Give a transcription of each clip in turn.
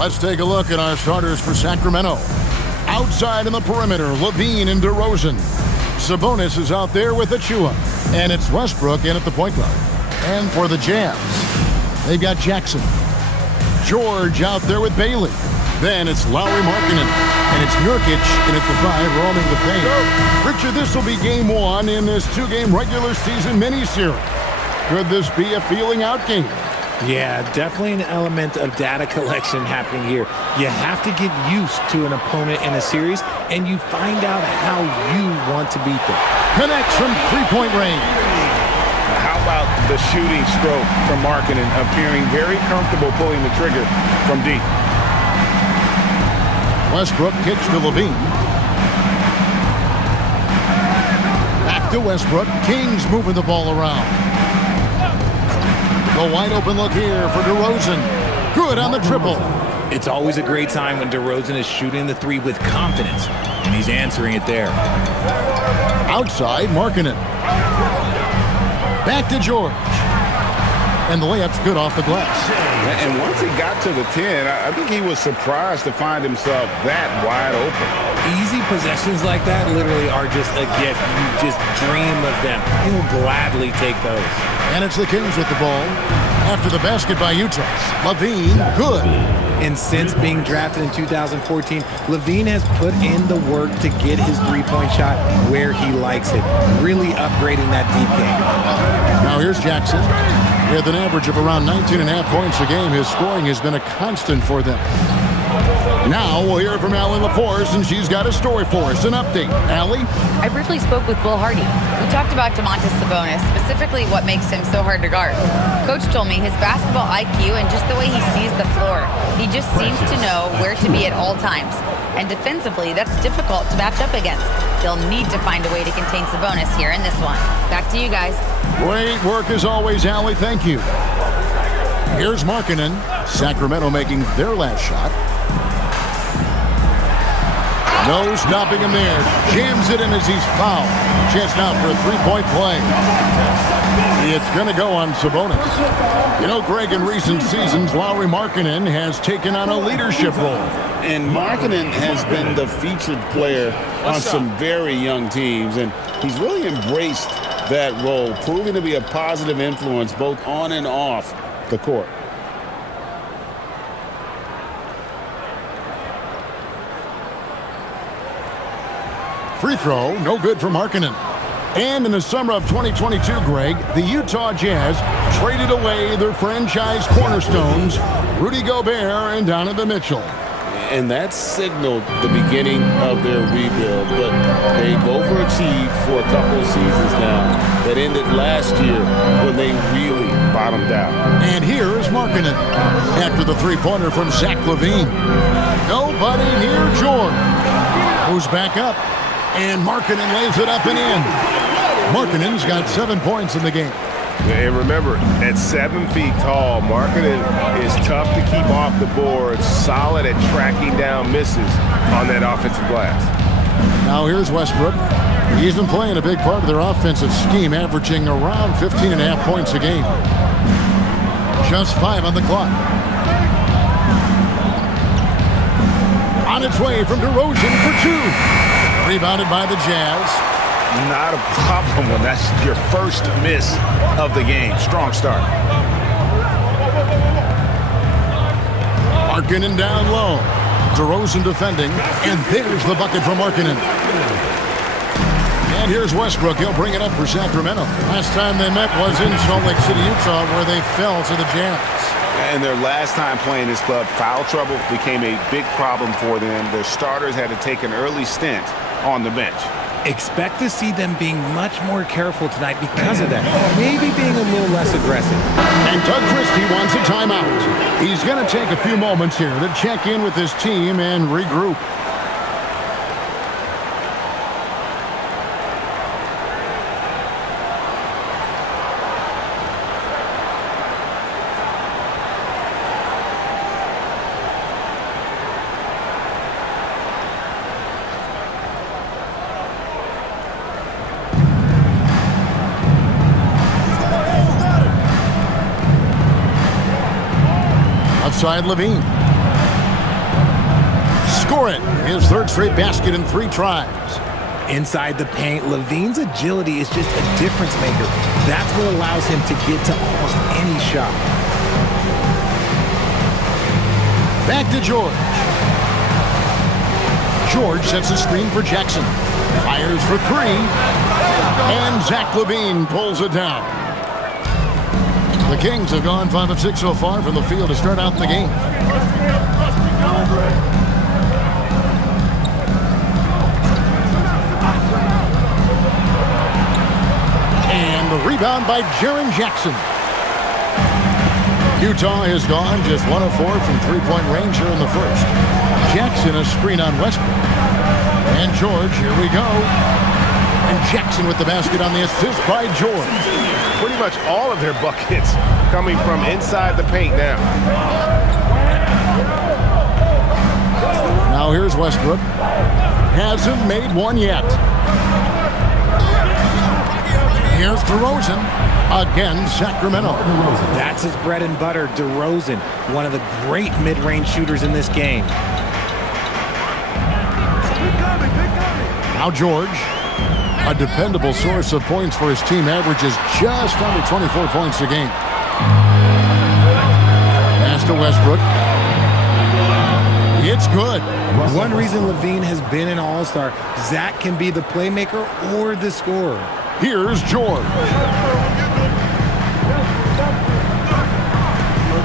Let's take a look at our starters for Sacramento. Outside in the perimeter, Levine and DeRozan. Sabonis is out there with Achua. And it's Westbrook in at the point guard. And for the Jazz, they've got Jackson. George out there with Bailey. Then it's Lauri Markkanen. And it's Nurkic in at the 5, roaming the paint. Richard, this will be game 1 in this 2-game regular season mini-series. Could this be a feeling-out game? Yeah, definitely an element of data collection happening here. You have to get used to an opponent in a series, and you find out how you want to beat them. Connects from three-point range. How about the shooting stroke from Markkanen, appearing very comfortable pulling the trigger from deep. Westbrook kicks to Levine. Back to Westbrook. Kings moving the ball around. The wide open look here for DeRozan. Good on the triple. It's always a great time when DeRozan is shooting the 3 with confidence, and he's answering it there. Outside, Markkanen. Back to George. And the layup's good off the glass. And once he got to the 10, I think he was surprised to find himself that wide open. Easy possessions like that literally are just a gift. You just dream of them. He'll gladly take those. And it's the Kings with the ball. After the basket by Utah. Levine, good. And since being drafted in 2014, Levine has put in the work to get his three-point shot where he likes it. Really upgrading that deep game. Now here's Jackson. With an average of around 19.5 points a game, his scoring has been a constant for them. Now we'll hear from Allie LaForce, and she's got a story for us. An update. Allie? I briefly spoke with Will Hardy. We talked about Domantas Sabonis, specifically what makes him so hard to guard. Coach told me his basketball IQ and just the way he sees the floor. He just seems to know where to be at all times. And defensively, that's difficult to match up against. They'll need to find a way to contain Sabonis here in this one. Back to you guys. Great work as always, Allie. Thank you. Here's Markkanen. Sacramento making their last shot. No stopping him there. Jams it in as he's fouled. Chance now for a three-point play. It's going to go on Sabonis. You know, Greg, in recent seasons, Lauri Markkanen has taken on a leadership role. And Markkanen has been the featured player on some very young teams, and he's really embraced that role, proving to be a positive influence both on and off the court. Free throw, no good for Markkanen. And in the summer of 2022, Greg, the Utah Jazz traded away their franchise cornerstones, Rudy Gobert and Donovan Mitchell. And that signaled the beginning of their rebuild, but they've overachieved for a couple of seasons now. That ended last year when they really bottomed out. And here is Markkanen after the three-pointer from Zach LaVine. Nobody near George. Who's back up? And Markkanen lays it up and in. Markkanen's got 7 points in the game. And remember, at 7 feet tall, Markkanen is tough to keep off the board, solid at tracking down misses on that offensive glass. Now here's Westbrook. He's been playing a big part of their offensive scheme, averaging around 15.5 points a game. Just 5 on the clock. On its way from DeRozan for 2. Rebounded by the Jazz. Not a problem when that's your first miss of the game. Strong start. Markkanen down low. DeRozan defending. And there's the bucket from Markkanen. And here's Westbrook. He'll bring it up for Sacramento. Last time they met was in Salt Lake City, Utah, where they fell to the Jazz. And their last time playing this club, foul trouble became a big problem for them. Their starters had to take an early stint on the bench. Expect to see them being much more careful tonight because of that. Maybe being a little less aggressive. And Doug Christie wants a timeout. He's going to take a few moments here to check in with his team and regroup. Outside Levine. scoring his third straight basket in 3 tries. Inside the paint, LaVine's agility is just a difference maker. That's what allows him to get to almost any shot. Back to George. George sets a screen for Jackson. Fires for 3. And Zach LaVine pulls it down. The Kings have gone 5 of 6 so far from the field to start out the game. And the rebound by Jaren Jackson. Utah has gone just 1 of 4 from three-point range here in the first. Jackson a screen on Westbrook. And George, here we go. And Jackson with the basket on the assist by George. Pretty much all of their buckets coming from inside the paint now. Now here's Westbrook. Hasn't made one yet. Here's DeRozan. Again, Sacramento. That's his bread and butter, DeRozan, one of the great mid-range shooters in this game. Now George, a dependable source of points for his team, averages just under 24 points a game. Pass to Westbrook. It's good. One reason LaVine has been an all-star, Zach can be the playmaker or the scorer. Here's George.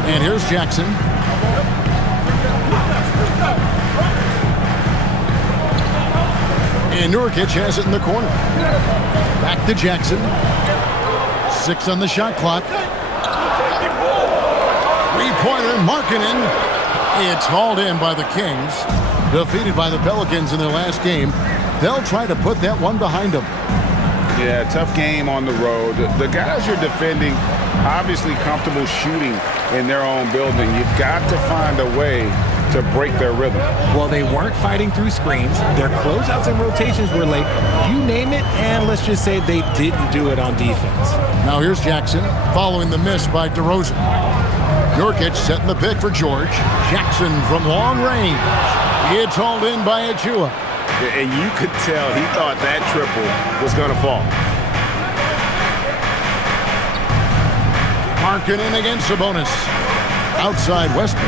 And here's Jackson. And Nurkic has it in the corner. Back to Jackson. 6 on the shot clock. Three-pointer, Markkanen. It's hauled in by the Kings. Defeated by the Pelicans in their last game. They'll try to put that one behind them. Yeah, tough game on the road. The guys you're defending, obviously comfortable shooting in their own building. You've got to find a way to break their rhythm. Well, they weren't fighting through screens. Their closeouts and rotations were late. You name it, and let's just say they didn't do it on defense. Now here's Jackson, following the miss by DeRozan. Nurkic setting the pick for George. Jackson from long range. It's hauled in by Achua. And you could tell he thought that triple was going to fall. Markkanen against Sabonis. Outside Westbrook.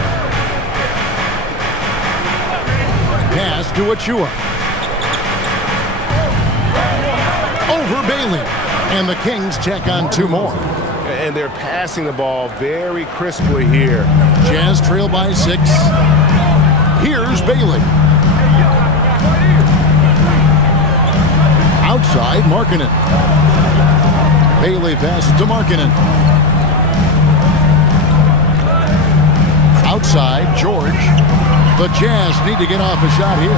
Pass to Achua. Over Bailey. And the Kings check on 2 more. And they're passing the ball very crisply here. Jazz trail by 6. Here's Bailey. Outside, Markkanen. Bailey passes to Markkanen. Outside, George. The Jazz need to get off a shot here.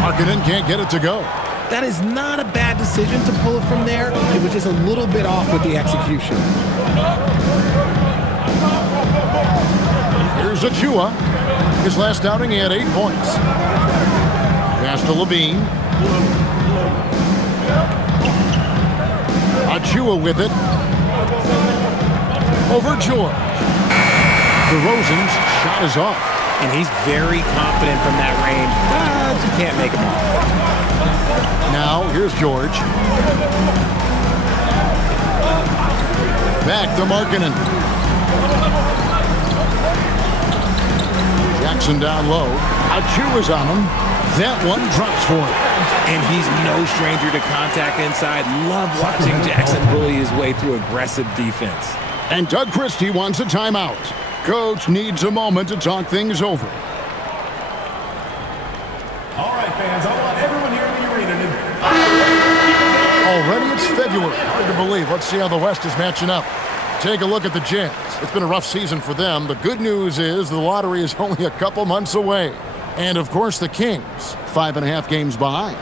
Markkanen can't get it to go. That is not a bad decision to pull it from there. It was just a little bit off with the execution. Here's Achua. His last outing, he had 8 points. Pass to LaVine. Achua with it. Over George. DeRozan's shot is off. And he's very confident from that range, but you can't make him off. Now, here's George. Back to Markkanen. Jackson down low. Achua's on him. That one drops for him. And he's no stranger to contact inside. Love watching Jackson bully his way through aggressive defense. And Doug Christie wants a timeout. Coach needs a moment to talk things over. All right, fans, I want everyone here in the arena to... Already it's February. Hard to believe. Let's see how the West is matching up. Take a look at the Jazz. It's been a rough season for them. The good news is the lottery is only a couple months away. And, of course, the Kings, 5.5 games behind.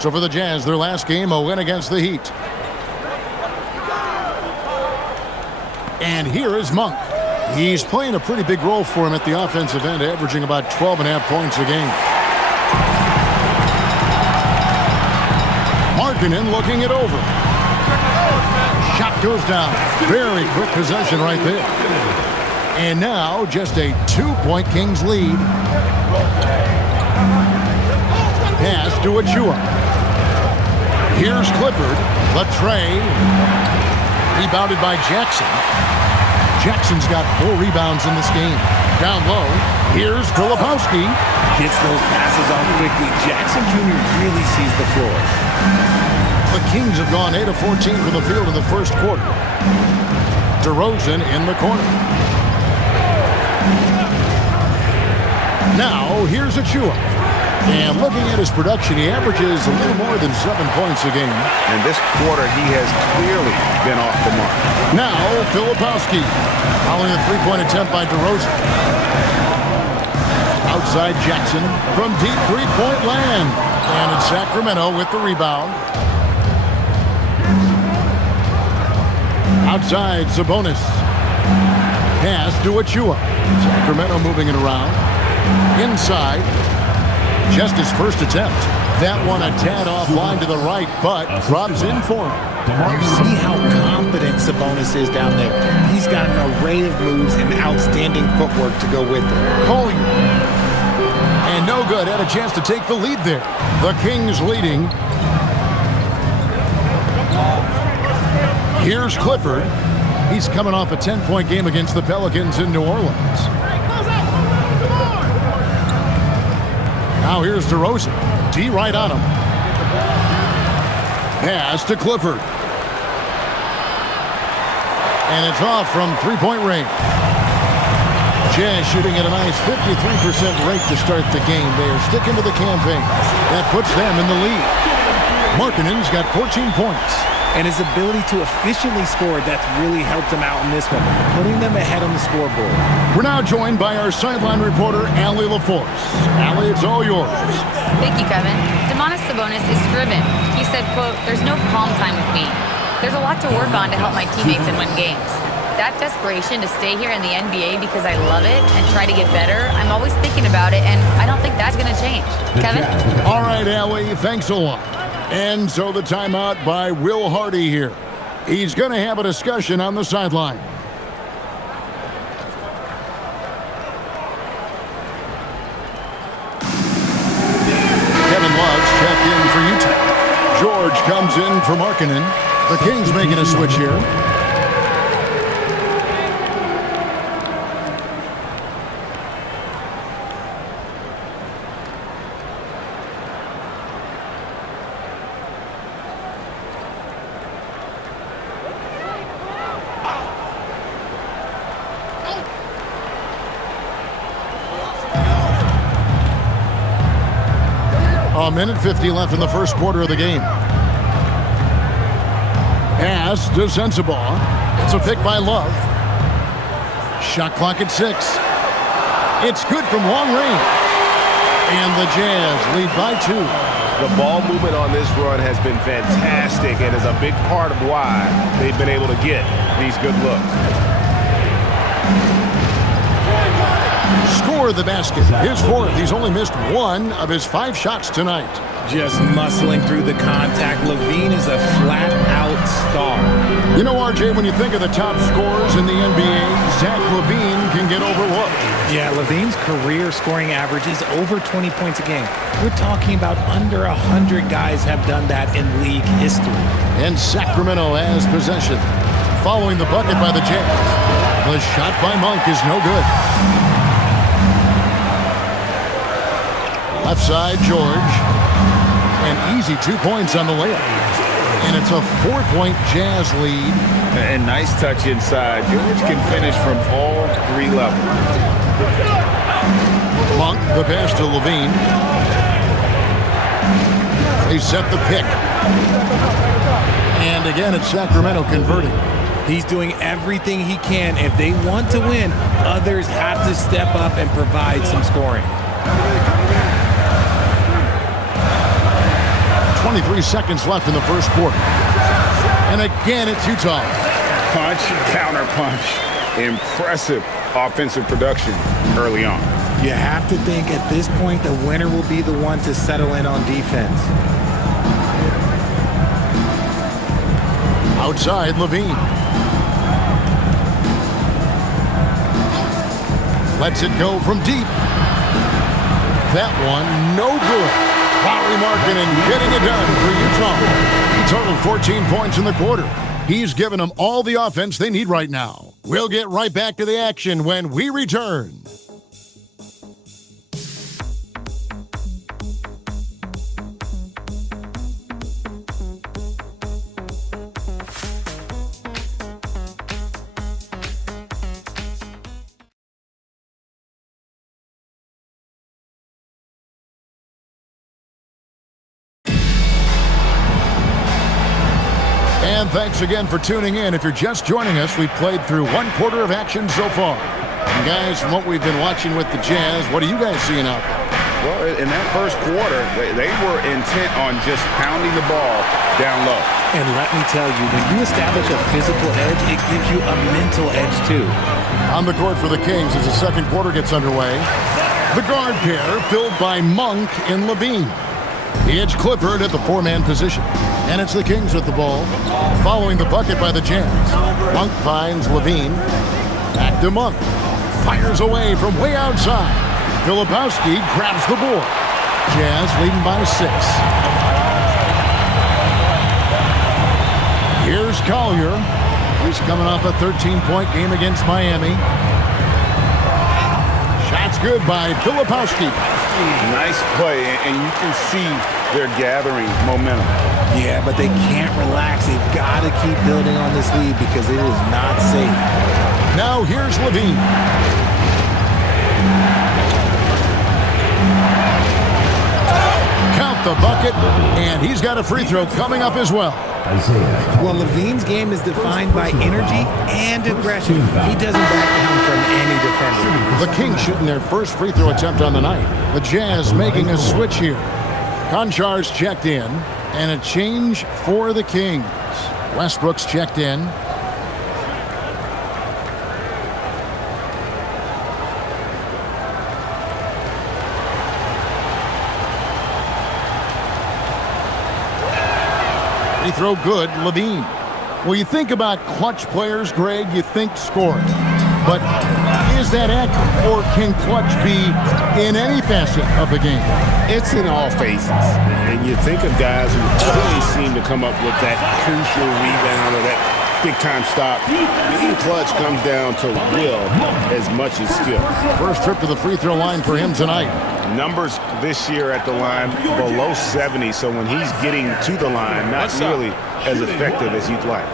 So for the Jazz, their last game, a win against the Heat. And here is Monk. He's playing a pretty big role for him at the offensive end, averaging about 12.5 points a game. Markkanen looking it over. Shot goes down. Very quick possession right there. And now just a 2-point Kings lead. Pass to Achua. Here's Clifford. Latre. Rebounded by Jackson. Jackson's got 4 rebounds in this game. Down low. Here's Filipowski. Gets those passes off quickly. Jackson Jr. really sees the floor. The Kings have gone 8 of 14 from the field in the first quarter. DeRozan in the corner. Now, here's Achua. And looking at his production, he averages a little more than 7 points a game. And this quarter, he has clearly been off the mark. Now, Filipowski. Following a 3-point attempt by DeRozan. Outside Jackson from deep 3-point land. And it's Sacramento with the rebound. Outside, Sabonis. Pass to Achua. Sacramento moving it around. Inside. Just his first attempt. That one a tad offline to the right, but drops in for him. You see how confident Sabonis is down there. He's got an array of moves and outstanding footwork to go with it. Collier. And no good. Had a chance to take the lead there. The Kings leading. Here's Clifford. He's coming off a 10-point game against the Pelicans in New Orleans. Now here's DeRozan. D right on him. Pass to Clifford. And it's off from 3-point range. Jazz shooting at a nice 53% rate to start the game. They are sticking to the campaign. That puts them in the lead. Markkanen's got 14 points. And his ability to efficiently score, that's really helped him out in this one, putting them ahead on the scoreboard. We're now joined by our sideline reporter, Allie LaForce. Allie, it's all yours. Thank you, Kevin. Domantas Sabonis is driven. He said, quote, "There's no calm time with me. There's a lot to work on to help my teammates and win games. That desperation to stay here in the NBA because I love it and try to get better, I'm always thinking about it, and I don't think that's going to change." Kevin? All right, Allie, thanks a lot. And so the timeout by Will Hardy here. He's going to have a discussion on the sideline. Kevin Love's checked in for Utah. George comes in for Markkanen. The Kings making a switch here. A minute 50 left in the first quarter of the game. Pass to Sensabaugh. It's a pick by Love. Shot clock at 6. It's good from long range. And the Jazz lead by 2. The ball movement on this run has been fantastic and is a big part of why they've been able to get these good looks. Score the basket. His 4th. He's only missed 1 of his 5 shots tonight. Just muscling through the contact. LaVine is a flat-out star. You know, RJ, when you think of the top scorers in the NBA, Zach LaVine can get overlooked. Yeah, LaVine's career scoring average is over 20 points a game. We're talking about under 100 guys have done that in league history. And Sacramento has possession. Following the bucket by the Jazz. The shot by Monk is no good. Left side, George. An easy 2 points on the layup. And it's a 4-point Jazz lead. And nice touch inside. George can finish from all 3 levels. Monk, the pass to LaVine. They set the pick. And again, it's Sacramento converting. He's doing everything he can. If they want to win, others have to step up and provide some scoring. 23 seconds left in the first quarter. And again, it's Utah. Punch, counter punch. Impressive offensive production early on. You have to think at this point the winner will be the one to settle in on defense. Outside, Levine. Lets it go from deep. That one, no good. Lowry Markkanen getting it done for Utah. He totaled 14 points in the quarter. He's given them all the offense they need right now. We'll get right back to the action when we return. And thanks again for tuning in. If you're just joining us, we've played through one quarter of action so far. And guys, from what we've been watching with the Jazz, what are you guys seeing out there? Well, in that first quarter, they were intent on just pounding the ball down low. And let me tell you, when you establish a physical edge, it gives you a mental edge too. On the court for the Kings as the second quarter gets underway. The guard pair filled by Monk and Levine. It's Clifford at the four-man position. And it's the Kings with the ball, following the bucket by the Jazz. Monk finds Levine. Back to Monk. Fires away from way outside. Filipowski grabs the board. Jazz leading by 6. Here's Collier. He's coming off a 13-point game against Miami. Shot's good by Filipowski. Nice play, and you can see they're gathering momentum. Yeah, but they can't relax. They've got to keep building on this lead because it is not safe. Now here's Levine. Count the bucket, and he's got a free throw coming up as well. Well, Levine's game is defined by energy and aggression. He doesn't back down from any defender. The Kings shooting their first free throw attempt on the night. The Jazz making a switch here. Konchar's checked in, and a change for the Kings. Westbrook's checked in. Free throw good, Levine. Well, you think about clutch players, Greg, you think scoring. But is that accurate, or can clutch be in any facet of the game? It's in all phases. And you think of guys who always seem to come up with that crucial rebound or that big-time stop. Being clutch comes down to will as much as skill. First trip to the free throw line for him tonight. Numbers this year at the line below 70, so when he's getting to the line, not nearly as effective as you'd like.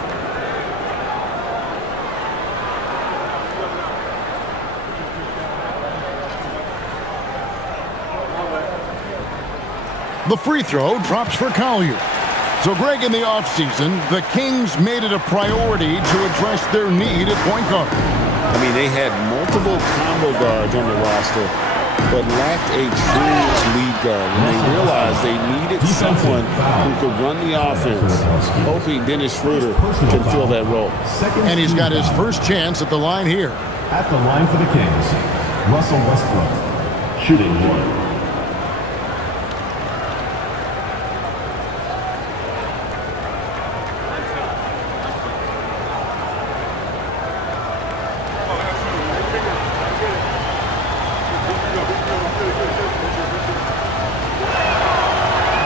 The free throw drops for Collier. So, Greg, in the offseason, the Kings made it a priority to address their need at point guard. I mean, they had multiple combo guards on the roster, but lacked a true lead guard. And they realized they needed someone who could run the offense, hoping Dennis Schroeder can fill that role. And he's got his first chance at the line here. At the line for the Kings, Russell Westbrook, shooting 1.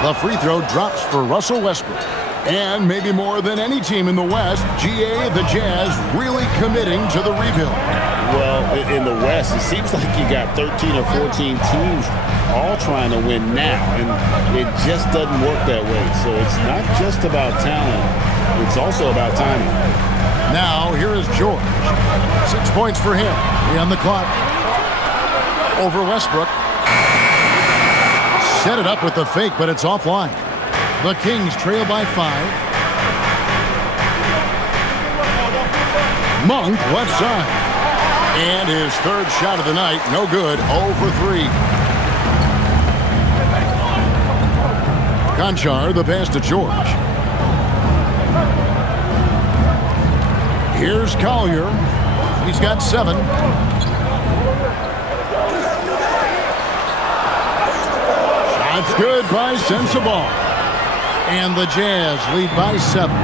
The free throw drops for Russell Westbrook. And maybe more than any team in the West, GA, the Jazz, really committing to the rebuild. Well, in the West, it seems like you got 13 or 14 teams all trying to win now, and it just doesn't work that way. So it's not just about talent, it's also about timing. Now, here is George. 6 points for him. He on the clock. Over Westbrook. Set it up with the fake, but it's offline. The Kings trail by 5. Monk left side. And his third shot of the night, no good, 0 for 3. Konchar, the pass to George. Here's Collier. He's got 7. Shot's good by Sensabaugh. And the Jazz lead by 7.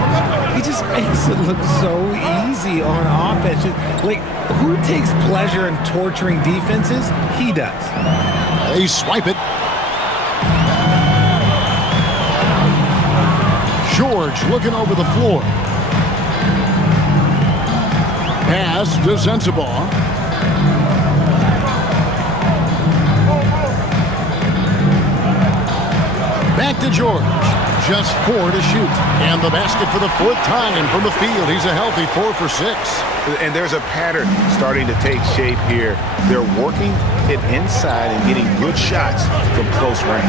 He just makes it look so easy on offense. Like, who takes pleasure in torturing defenses? He does. They swipe it. George looking over the floor. Pass to Sensabaugh. Back to George. Just 4 to shoot. And the basket for the 4th time from the field. He's a healthy 4 for 6. And there's a pattern starting to take shape here. They're working it inside and getting good shots from close range.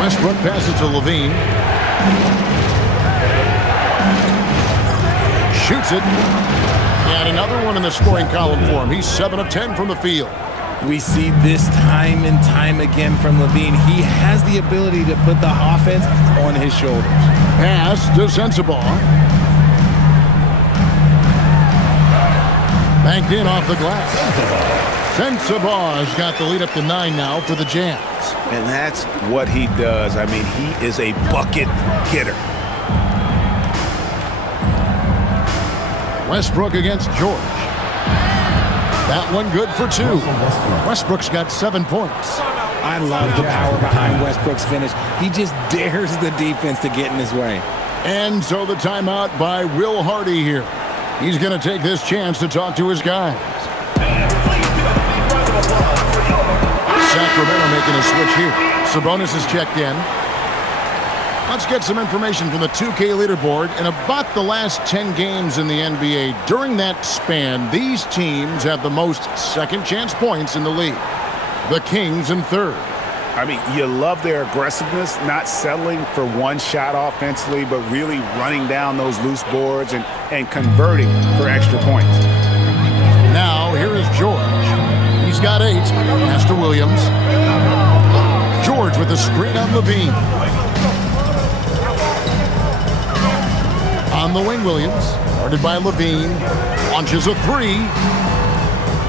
Westbrook passes to Levine. Shoots it. And another one in the scoring column for him. He's 7 of 10 from the field. We see this time and time again from Levine. He has the ability to put the offense on his shoulders. Pass to Sensabaugh. Banked in off the glass. Sensabaugh's got the lead up to 9 now for the Jazz. And that's what he does. I mean, he is a bucket getter. Westbrook against George. That one good for 2. Westbrook's got 7 points. I love the power behind Westbrook's finish. He just dares the defense to get in his way. And so the timeout by Will Hardy here. He's going to take this chance to talk to his guys. Sacramento making a switch here. Sabonis is checked in. Let's get some information from the 2K leaderboard. In about the last 10 games in the NBA, during that span, these teams have the most second-chance points in the league. The Kings in 3rd. I mean, you love their aggressiveness, not settling for one shot offensively, but really running down those loose boards and converting for extra points. Now, here is George. He's got 8. Pass to Williams. George with the screen on Levine. On the wing, Williams. Guarded by Levine. Launches a 3.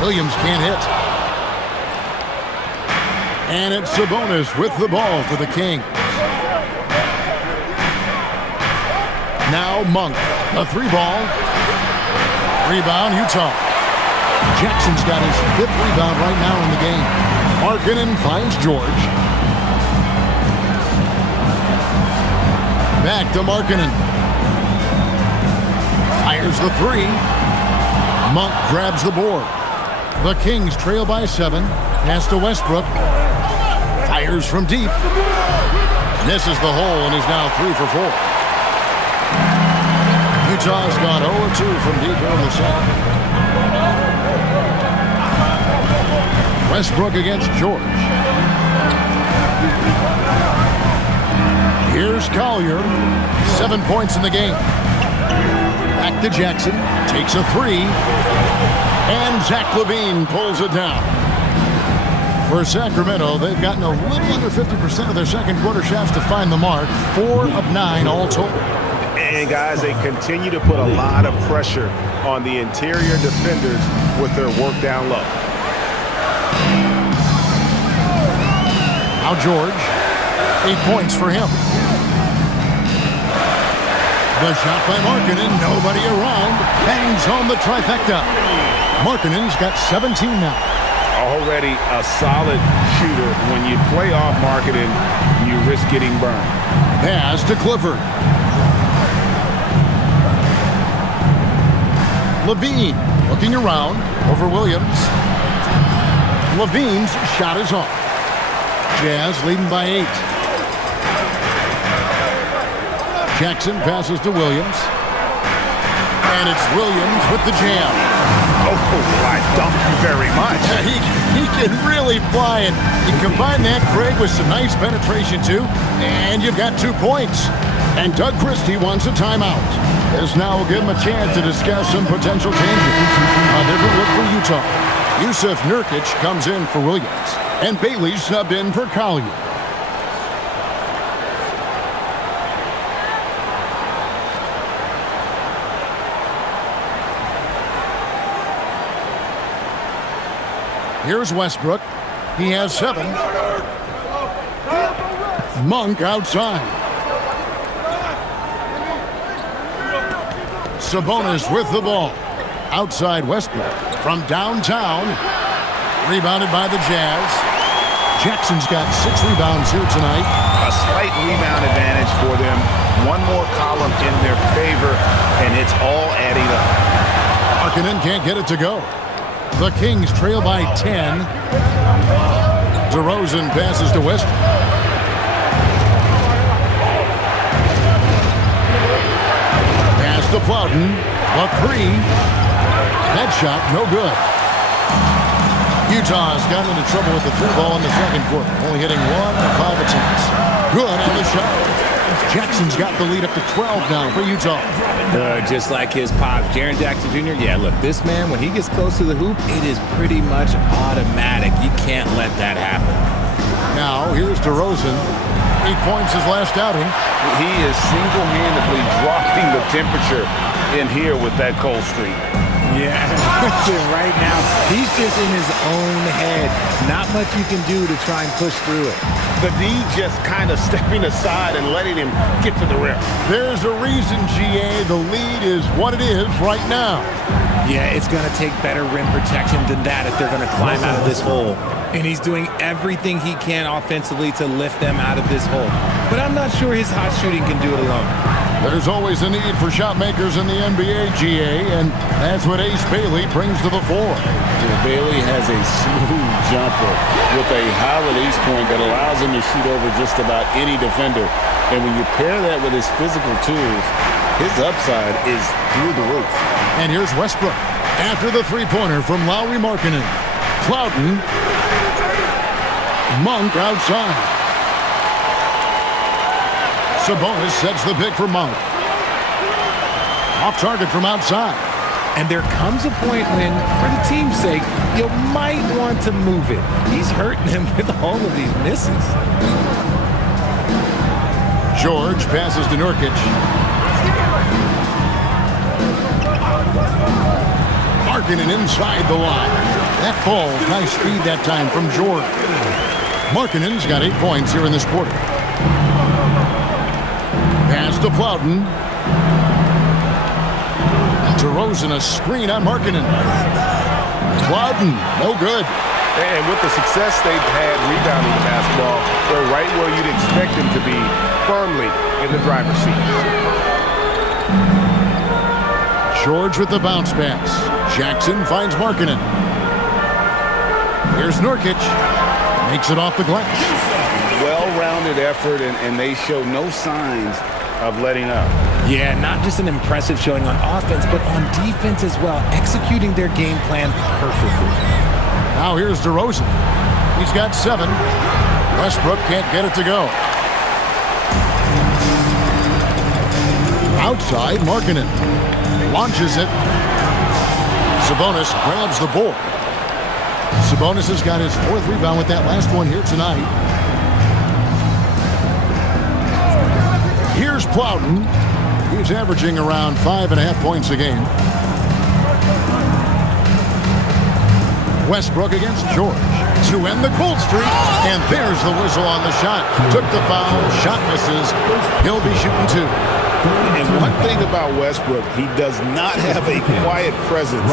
Williams can't hit. And it's Sabonis with the ball for the Kings. Now Monk. A 3-ball. Rebound, Utah. Jackson's got his 5th rebound right now in the game. Markkanen finds George. Back to Markkanen. Fires the 3. Monk grabs the board. The Kings trail by 7. Pass to Westbrook. Fires from deep. Misses the hole and is now 3 for 4. Utah's gone 0-2 from deep here in the 2nd. Westbrook against George. Here's Collier. 7 points in the game. Back to Jackson. Takes a 3. And Zach LaVine pulls it down. For Sacramento, they've gotten a little under 50% of their second quarter shots to find the mark. 4 of 9 all told. And guys, they continue to put a lot of pressure on the interior defenders with their work down low. Now George. 8 points for him. The shot by Markkanen, nobody around, bangs home the trifecta. Markkanen's got 17 now. Already a solid shooter. When you play off Markkanen, you risk getting burned. Pass to Clifford. Levine looking around over Williams. Levine's shot is off. Jazz leading by 8. Jackson passes to Williams. And it's Williams with the jam. Oh, I don't very much. He can really fly it. You combine that, Craig, with some nice penetration, too, and you've got 2 points. And Doug Christie wants a timeout. This now will give him a chance to discuss some potential changes. A different look for Utah. Yusuf Nurkic comes in for Williams. And Bailey subbed in for Collier. Here's Westbrook. He has 7. Monk outside. Sabonis with the ball. Outside Westbrook from downtown. Rebounded by the Jazz. Jackson's got 6 rebounds here tonight. A slight rebound advantage for them. One more column in their favor, and it's all adding up. Markkanen can't get it to go. The Kings trail by 10. DeRozan passes to Westbrook. Pass to Plowden. A 3. That shot, no good. Utah's gotten into trouble with the 3 ball in the second quarter, only hitting 1 of 5 attempts. Good on the shot. Jackson's got the lead up to 12 now for Utah. Just like his pops, Jaren Jackson Jr. Yeah, look, this man, when he gets close to the hoop, it is pretty much automatic. You can't let that happen. Now, here's DeRozan. 8 points his last outing. He is single-handedly dropping the temperature in here with that cold streak. Yeah, right now, he's just in his own head. Not much you can do to try and push through it. The D just kind of stepping aside and letting him get to the rim. There's a reason, GA, the lead is what it is right now. Yeah, it's going to take better rim protection than that if they're going to climb out of this hole. And he's doing everything he can offensively to lift them out of this hole. But I'm not sure his hot shooting can do it alone. There's always a need for shot makers in the NBA, GA, and that's what Ace Bailey brings to the floor. Bailey has a smooth jumper with a high release point that allows him to shoot over just about any defender. And when you pair that with his physical tools, his upside is through the roof. And here's Westbrook after the three-pointer from Lauri Markkanen. Plowden. Monk outside. Sabonis sets the pick for Monk. Off target from outside. And there comes a point when, for the team's sake, you might want to move it. He's hurting them with all of these misses. George passes to Nurkic. Markkanen inside the line. That ball, nice speed that time from George. Markkanen's got 8 points here in this quarter. Pass to Plowden. DeRozan a screen on Markkanen. Plowden, no good. And with the success they've had rebounding the basketball, they're right where you'd expect them to be, firmly in the driver's seat. George with the bounce pass. Jackson finds Markkanen. Here's Nurkic. Makes it off the glass. Well-rounded effort, and they show no signs of letting up. Yeah, not just an impressive showing on offense, but on defense as well, executing their game plan perfectly. Now here's DeRozan. He's got 7. Westbrook can't get it to go. Outside, Markkanen launches it. Sabonis grabs the board. Sabonis has got his 4th rebound with that last one here tonight. Here's Plowden. He's averaging around 5.5 points a game. Westbrook against George to end the cold streak. And there's the whistle on the shot. Took the foul. Shot misses. He'll be shooting 2. And one thing about Westbrook, he does not have a quiet presence.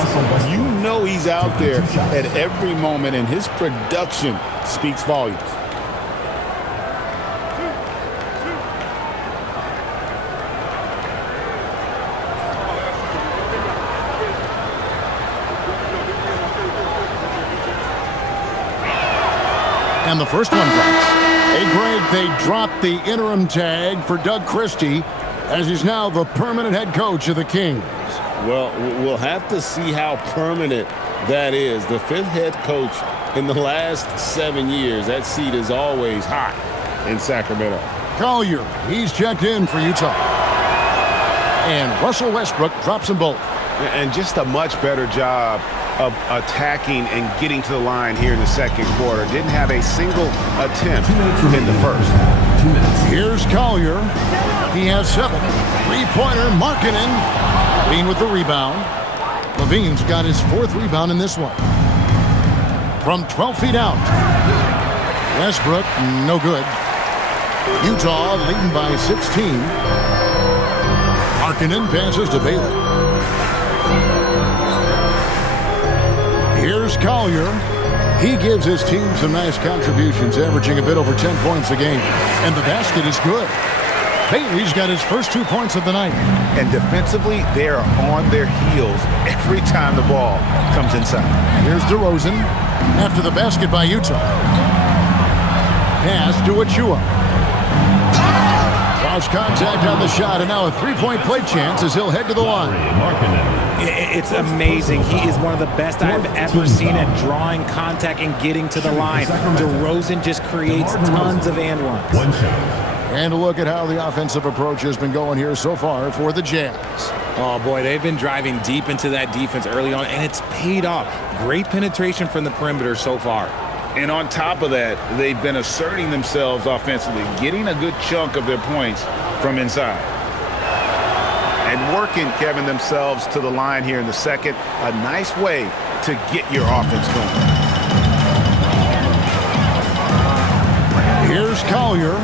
You know he's out there at every moment, and his production speaks volumes. And the first one drops. Hey, Greg, they dropped the interim tag for Doug Christie, as he's now the permanent head coach of the Kings. Well, we'll have to see how permanent that is. The 5th head coach in the last 7 years. That seat is always hot in Sacramento. Collier, he's checked in for Utah. And Russell Westbrook drops them both. And just a much better job of attacking and getting to the line here in the second quarter. Didn't have a single attempt in the first. 2 minutes. Here's Collier. He has 7. 3-pointer, Markkanen. Levine with the rebound. Levine's got his 4th rebound in this one. From 12 feet out. Westbrook, no good. Utah leading by 16. Markkanen passes to Bailey. Here's Collier. He gives his team some nice contributions, averaging a bit over 10 points a game. And the basket is good. Bailey's got his first 2 points of the night. And defensively, they are on their heels every time the ball comes inside. Here's DeRozan after the basket by Utah. Pass to Achua. Lost contact on the shot, and now a three-point play chance as he'll head to the line. It's amazing. He is one of the best I've ever seen at drawing contact and getting to the line. DeRozan just creates tons of and ones. One shot. And a look at how the offensive approach has been going here so far for the Jazz. Oh, boy, they've been driving deep into that defense early on, and it's paid off. Great penetration from the perimeter so far. And on top of that, they've been asserting themselves offensively, getting a good chunk of their points from inside. And working, Kevin, themselves to the line here in the second. A nice way to get your offense going. Here's Collier.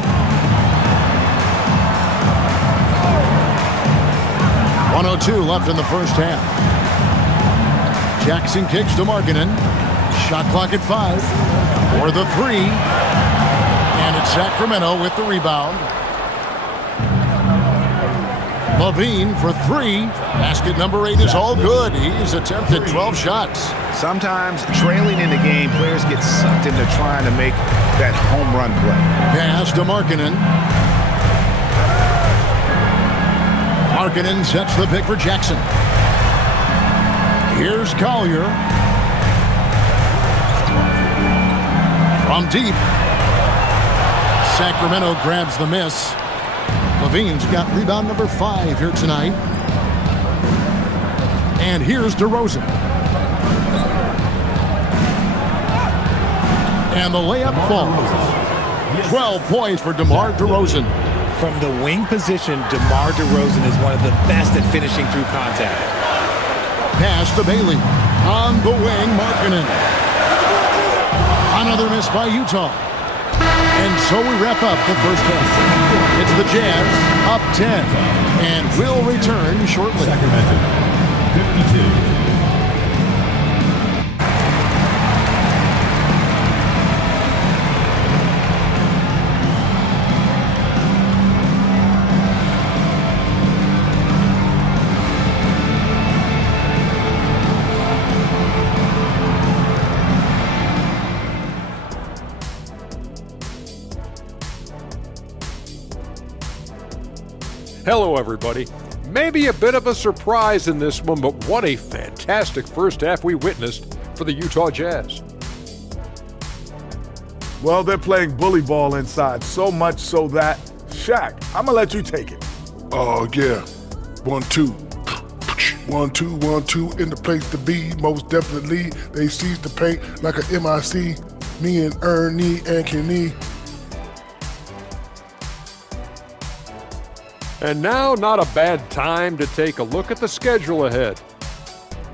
1:02 left in the first half. Jackson kicks to Markkanen. Shot clock at 5 for the 3. And it's Sacramento with the rebound. LaVine for 3. Basket number 8 is all good. He's attempted 12 shots. Sometimes trailing in the game, players get sucked into trying to make that home run play. Pass to Markkanen. Markkanen sets the pick for Jackson. Here's Collier. From deep. Sacramento grabs the miss. LaVine's got rebound number 5 here tonight. And here's DeRozan. And the layup falls. 12 points for DeMar DeRozan. From the wing position, DeMar DeRozan is one of the best at finishing through contact. Pass to Bailey. On the wing, Markkanen. Another miss by Utah. And so we wrap up the first half. It's the Jazz up 10. And we'll return shortly. Sacramento, 52. Hello, everybody. Maybe a bit of a surprise in this one, but what a fantastic first half we witnessed for the Utah Jazz. Well, they're playing bully ball inside, so much so that, Shaq, I'm going to let you take it. Oh, yeah. 1, 2. 1, 2, 1, 2 in the place to be. Most definitely, they seize the paint like a MIC. Me and Ernie and Kenny. And now, not a bad time to take a look at the schedule ahead.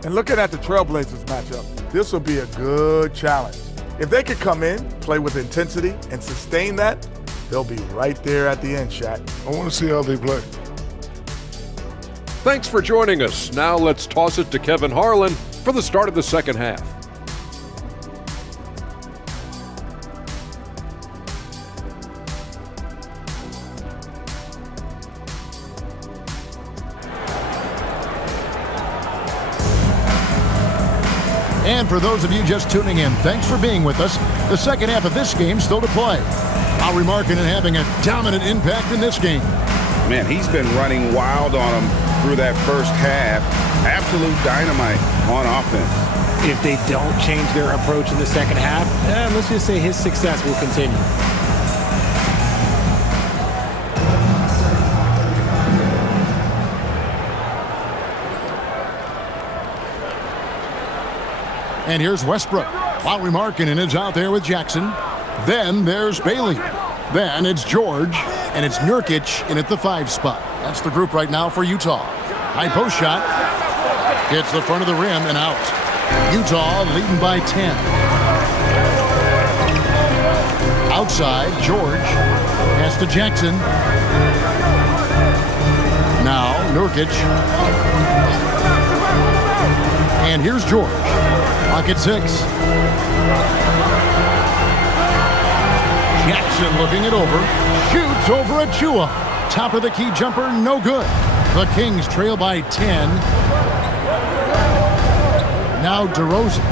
And looking at the Trailblazers matchup, this will be a good challenge. If they could come in, play with intensity, and sustain that, they'll be right there at the end, Shaq. I want to see how they play. Thanks for joining us. Now let's toss it to Kevin Harlan for the start of the second half. And for those of you just tuning in, thanks for being with us. The second half of this game still to play. Lauri Markkanen having a dominant impact in this game. Man, he's been running wild on them through that first half. Absolute dynamite on offense. If they don't change their approach in the second half, let's just say his success will continue. And here's Westbrook. Lauri Markkanen is out there with Jackson. Then there's Bailey. Then it's George. And it's Nurkic in at the 5 spot. That's the group right now for Utah. High post shot. Hits the front of the rim and out. Utah leading by 10. Outside, George. Pass to Jackson. Now Nurkic. And here's George. Pocket 6. Jackson looking it over. Shoots over Achua. Top of the key jumper, no good. The Kings trail by 10. Now DeRozan.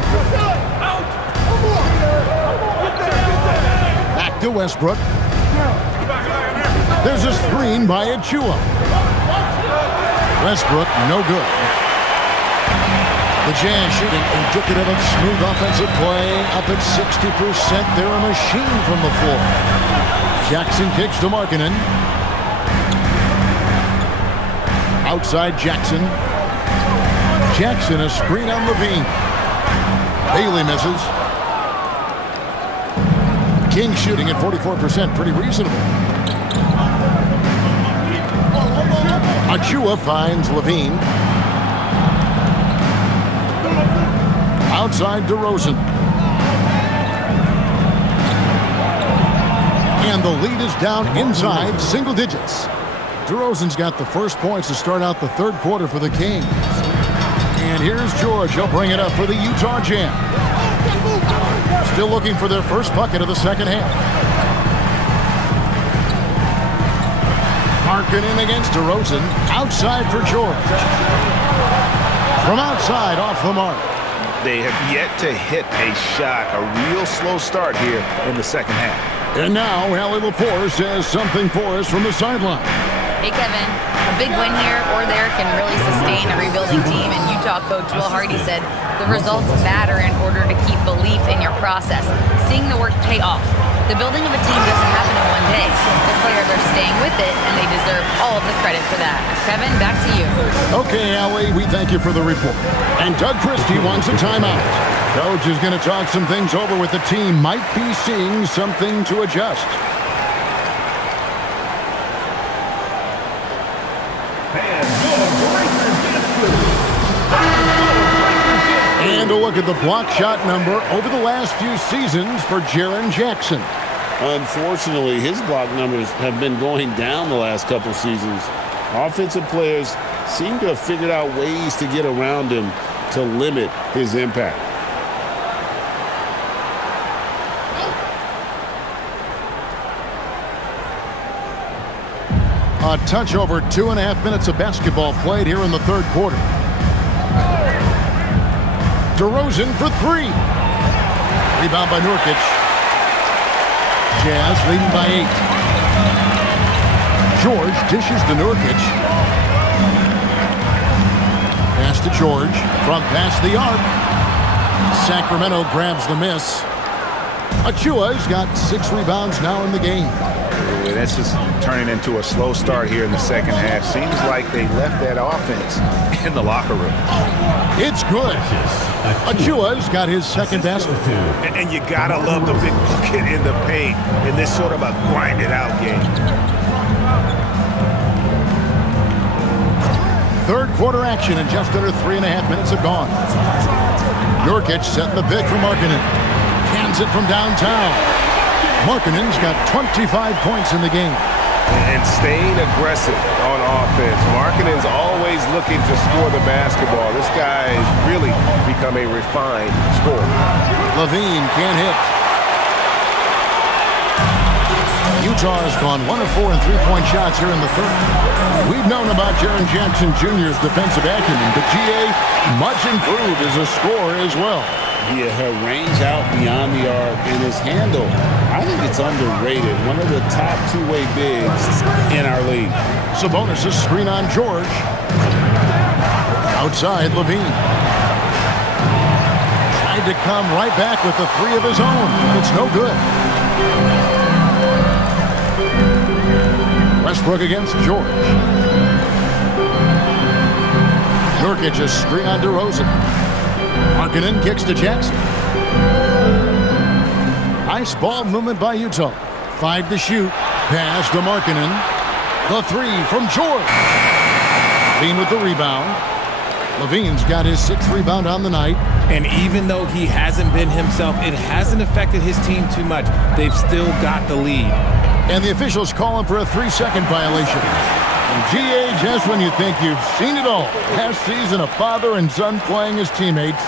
Back to Westbrook. There's a screen by Achua. Westbrook, no good. The Jazz shooting indicative of smooth offensive play. Up at 60%. They're a machine from the floor. Jackson kicks to Markkanen. Outside Jackson. Jackson, a screen on Levine. Bailey misses. King shooting at 44%, pretty reasonable. Achua finds Levine. Outside DeRozan. And the lead is down inside single digits. DeRozan's got the first points to start out the third quarter for the Kings. And here's George. He'll bring it up for the Utah Jam. Still looking for their first bucket of the second half. Markkanen against DeRozan. Outside for George. From outside, off the mark. They have yet to hit a shot, a real slow start here in the second half. And now, Allie LaForce has something for us from the sideline. Hey, Kevin, a big win here or there can really sustain a rebuilding team, and Utah coach Will Hardy said the results matter in order to keep belief in your process, seeing the work pay off. The building of a team doesn't happen in one day. The players are staying with it, and they deserve all of the credit for that. Kevin, back to you. Okay, Allie, we thank you for the report. And Doug Christie wants a timeout. Coach is going to talk some things over with the team. Might be seeing something to adjust. And a look at the block shot number over the last few seasons for Jaren Jackson. Unfortunately, his block numbers have been going down the last couple seasons. Offensive players seem to have figured out ways to get around him to limit his impact. A touch over 2.5 minutes of basketball played here in the third quarter. DeRozan for 3. Rebound by Nurkic. Jazz leading by 8. George dishes to Nurkic. Pass to George from past the arc. Sacramento grabs the miss. Achua's got 6 rebounds now in the game. This is turning into a slow start here in the second half. Seems like they left that offense in the locker room. It's good. Achua's got his second basket. And you gotta love the big bucket in the paint in this sort of a grinded-out game. Third quarter action, and just under 3.5 minutes have gone. Nurkic setting the pick for Markkanen. Cans it from downtown. Markkanen's got 25 points in the game. And staying aggressive on offense. Markkanen's always looking to score the basketball. This guy has really become a refined scorer. Levine can't hit. Utah has gone 1 of 4 in three-point shots here in the third. We've known about Jaren Jackson Jr.'s defensive acumen, but GA much improved as a scorer as well. Yeah, her range out beyond the arc and his handle, I think it's underrated. One of the top two-way bigs in our league. Sabonis' screen on George. Outside, Levine. Tried to come right back with the 3 of his own. It's no good. Westbrook against George. Nurkic a screen on DeRozan. Markkanen kicks to Jackson. Nice ball movement by Utah. 5 to shoot. Pass to Markkanen. The 3 from George. Levine with the rebound. Levine's got his 6th rebound on the night. And even though he hasn't been himself, it hasn't affected his team too much. They've still got the lead. And the officials calling for a 3-second violation. GA, just when you think you've seen it all. Last season, a father and son playing as teammates.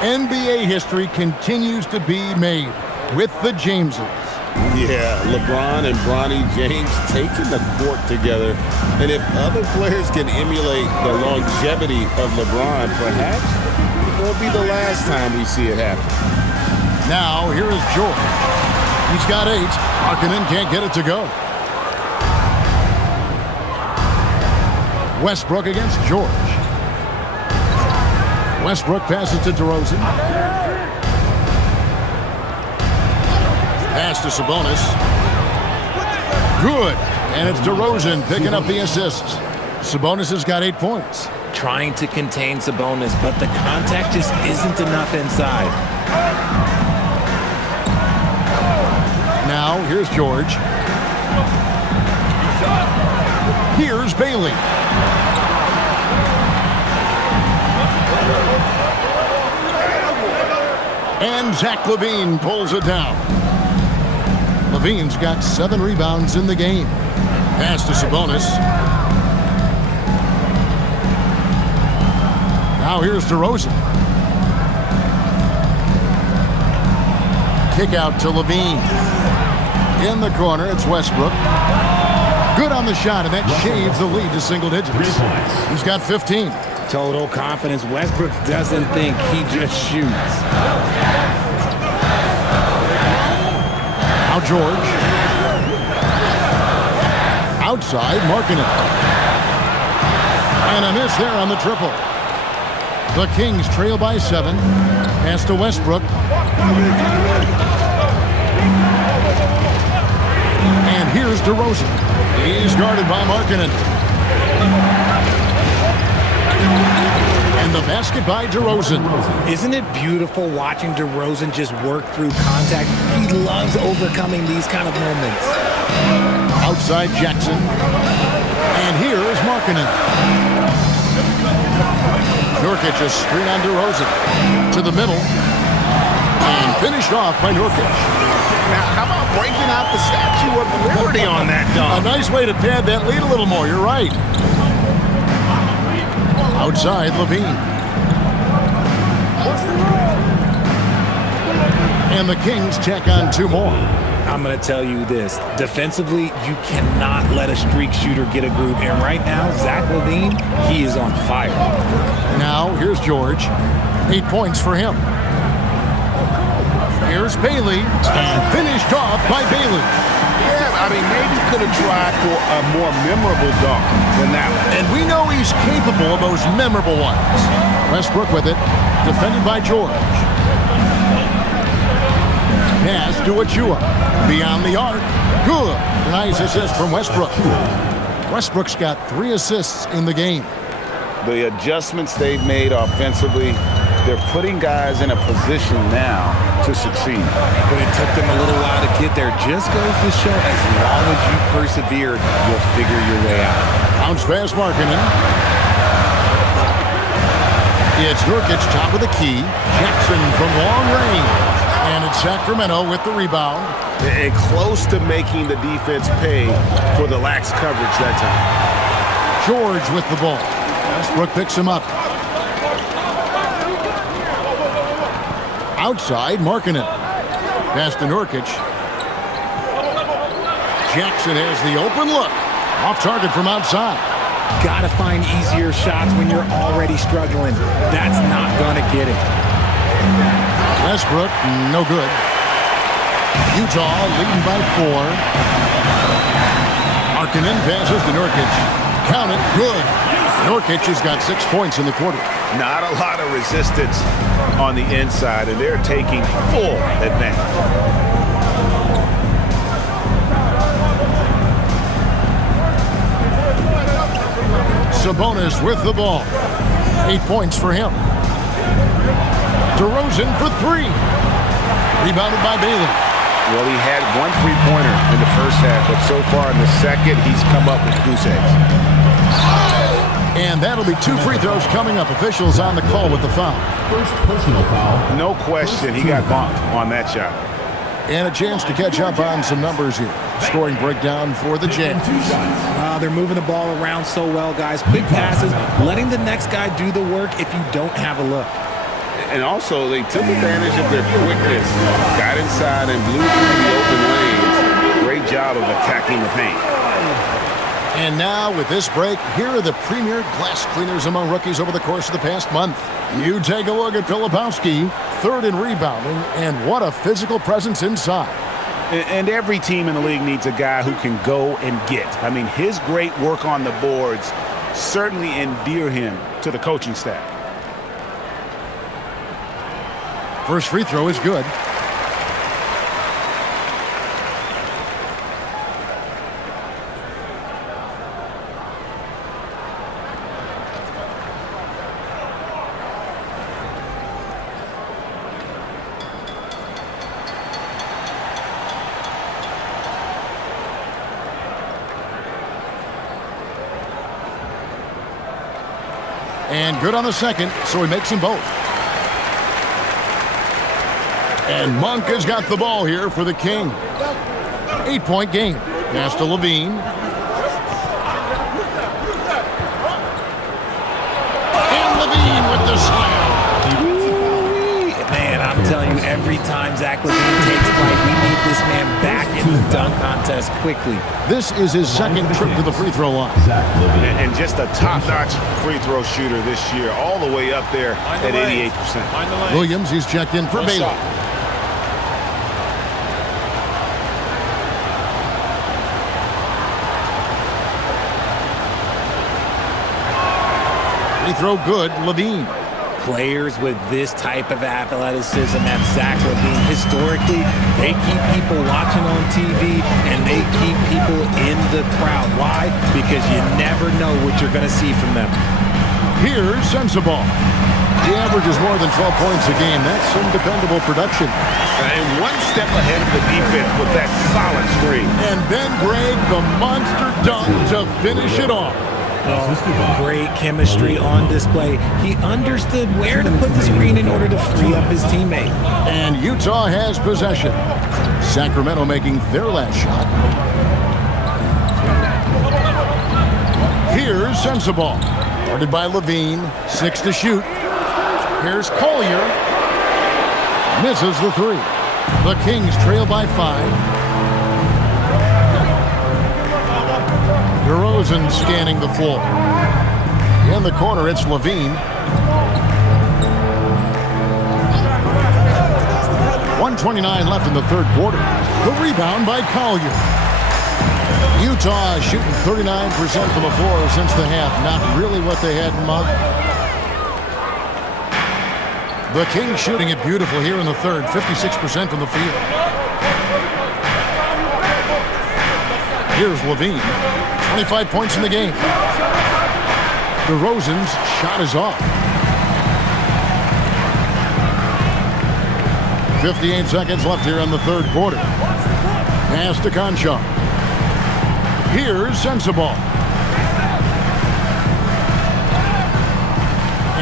NBA history continues to be made with the Jameses. Yeah, LeBron and Bronny James taking the court together. And if other players can emulate the longevity of LeBron, perhaps it won't be the last time we see it happen. Now, here is George. He's got 8. Markkanen can't get it to go. Westbrook against George. Westbrook passes to DeRozan. Pass to Sabonis. Good. And it's DeRozan picking up the assist. Sabonis has got 8 points. Trying to contain Sabonis, but the contact just isn't enough inside. Now, here's George. Here's Bailey. And Zach LaVine pulls it down. LaVine's got 7 rebounds in the game. Pass to Sabonis. Now here's DeRozan. Kick out to LaVine. In the corner, it's Westbrook. Good on the shot, and that shaves the lead to single digits. He's got 15. Total confidence. Westbrook doesn't think, he just shoots. Now George. Outside, Markkanen. And a miss there on the triple. The Kings trail by 7. Pass to Westbrook. And here's DeRozan. He's guarded by Markkanen. And the basket by DeRozan. Isn't it beautiful watching DeRozan just work through contact? He loves overcoming these kind of moments. Outside Jackson. And here is Markkanen. Nurkic a screen on DeRozan. To the middle. And finished off by Nurkic. Now, how about breaking out the Statue of Liberty on that dunk? A nice way to pad that lead a little more. You're right. Outside, LaVine. And the Kings check on 2 more. I'm going to tell you this. Defensively, you cannot let a streak shooter get a groove. And right now, Zach LaVine, he is on fire. Now, here's George. 8 points for him. Here's Bailey. And finished off by Bailey. Yeah, I mean, maybe could have tried for a more memorable dunk than that one. And we know he's capable of those memorable ones. Westbrook with it. Defended by George. Pass to Achua. Beyond the arc. Good. Nice assist from Westbrook. Westbrook's got 3 assists in the game. The adjustments they've made offensively, they're putting guys in a position now to succeed. But it took them a little while to get there. Just goes to show, as long as you persevere, you'll figure your way out. Bounce pass Markkanen. It's Nurkic, top of the key. Jackson from long range. And it's Sacramento with the rebound. And close to making the defense pay for the lax coverage that time. George with the ball. Westbrook picks him up. Outside, Markkanen. Pass to Nurkic. Jackson has the open look. Off target from outside. Gotta find easier shots when you're already struggling. That's not gonna get it. Westbrook, no good. Utah leading by 4. Markkanen passes to Nurkic. Count it, good. Nurkic has got 6 points in the quarter. Not a lot of resistance on the inside, and they're taking full advantage. Sabonis with the ball. 8 points for him. DeRozan for 3. Rebounded by Bailey. Well, he had 1 3-pointer in the first half, but so far in the second, he's come up with goose eggs. And that'll be 2 free throws coming up. Officials on the call with the foul. First personal foul. No question, he got bumped on that shot. And a chance to catch up on some numbers here. Scoring breakdown for the Jazz. They're moving the ball around so well, guys. Quick passes, letting the next guy do the work if you don't have a look. And also, they took advantage of their quickness, got inside and blew through the open lanes. Great job of attacking the paint. And now, with this break, here are the premier glass cleaners among rookies over the course of the past month. You take a look at Filipowski, third in rebounding, and what a physical presence inside. And every team in the league needs a guy who can go and get. I mean, his great work on the boards certainly endear him to the coaching staff. First free throw is good. And good on the second, so he makes them both. And Monk has got the ball here for the King. 8-point game. Pass to Levine. And Levine with the slam. Man, I'm telling you, every time Zach Levine takes flight, we need this man back in the dunk contest quickly. This is his second trip to the free throw line. And just a top-notch free throw shooter this year, all the way up there at 88%. Williams, he's checked in for Baylor. Free throw good, Levine. Players with this type of athleticism have Zach Levine. Historically, they keep people watching on TV and they keep people in the crowd. Why? Because you never know what you're going to see from them. Here's Sensabaugh. He averages more than 12 points a game. That's some dependable production. And one step ahead of the defense with that solid screen. And then Greg, the monster dunk to finish it off. Great chemistry on display. He understood where to put the screen in order to free up his teammate. And Utah has possession. Sacramento making their last shot. Here's Sensabaugh. Guarded by Levine. 6 to shoot. Here's Collier. Misses the 3. The Kings trail by 5. DeRozan scanning the floor. In the corner, it's Levine. 1:29 left in the third quarter. The rebound by Collier. Utah shooting 39% from the floor since the half. Not really what they had in mind. The Kings shooting it beautiful here in the third. 56% from the field. Here's Levine. 25 points in the game. DeRozan's shot is off. 58 seconds left here in the third quarter. Pass to Conchar. Here's Sensabaugh.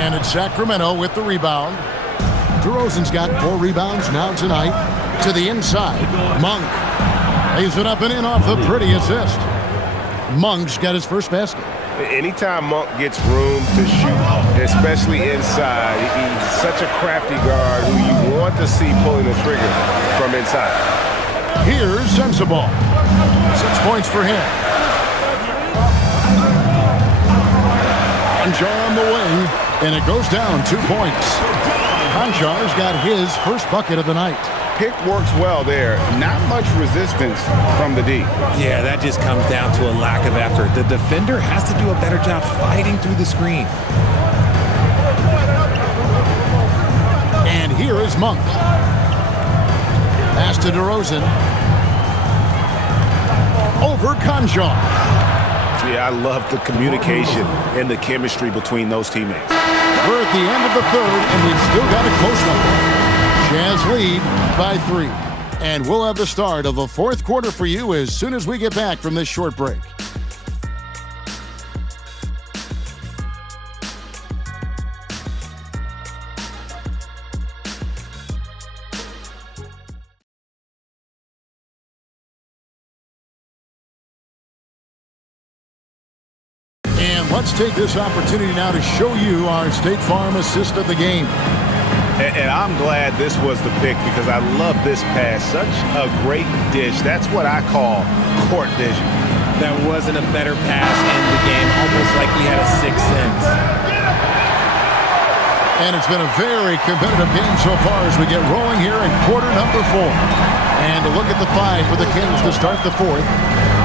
And it's Sacramento with the rebound. DeRozan's got 4 rebounds now tonight. To the inside, Monk. Lays it up and in off the pretty assist. Monk's got his first basket. Anytime Monk gets room to shoot, especially inside, he's such a crafty guard who you want to see pulling the trigger from inside. Here's Sensabaugh. 6 points for him. Conchar on the wing, and it goes down 2 points. Conchar's got his first bucket of the night. Pick works well there. Not much resistance from the D. Yeah, that just comes down to a lack of effort. The defender has to do a better job fighting through the screen. And here is Monk. Pass to DeRozan. Over Conchar. Yeah, I love the communication and the chemistry between those teammates. We're at the end of the third, and we've still got a close one. Jazz lead by 3. And we'll have the start of the fourth quarter for you as soon as we get back from this short break. let's take this opportunity now to show you our State Farm assist of the game. And I'm glad this was the pick because I love this pass. Such a great dish. That's what I call court vision. That wasn't a better pass in the game, almost like he had a sixth sense. And it's been a very competitive game so far as we get rolling here in quarter number 4. And a look at the 5 for the Kings to start the 4th.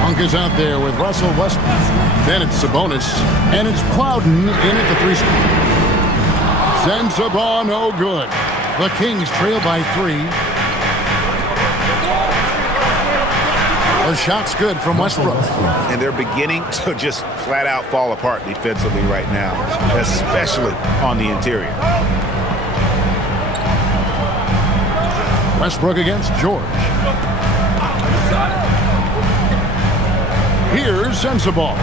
Monk is out there with Russell Westbrook. Then it's Sabonis. And it's Plowden in at the 3 spot. Sends the ball, no good. The Kings trail by 3. The shot's good from Westbrook. And they're beginning to just flat out fall apart defensively right now, especially on the interior. Westbrook against George. Here's Sensabaugh.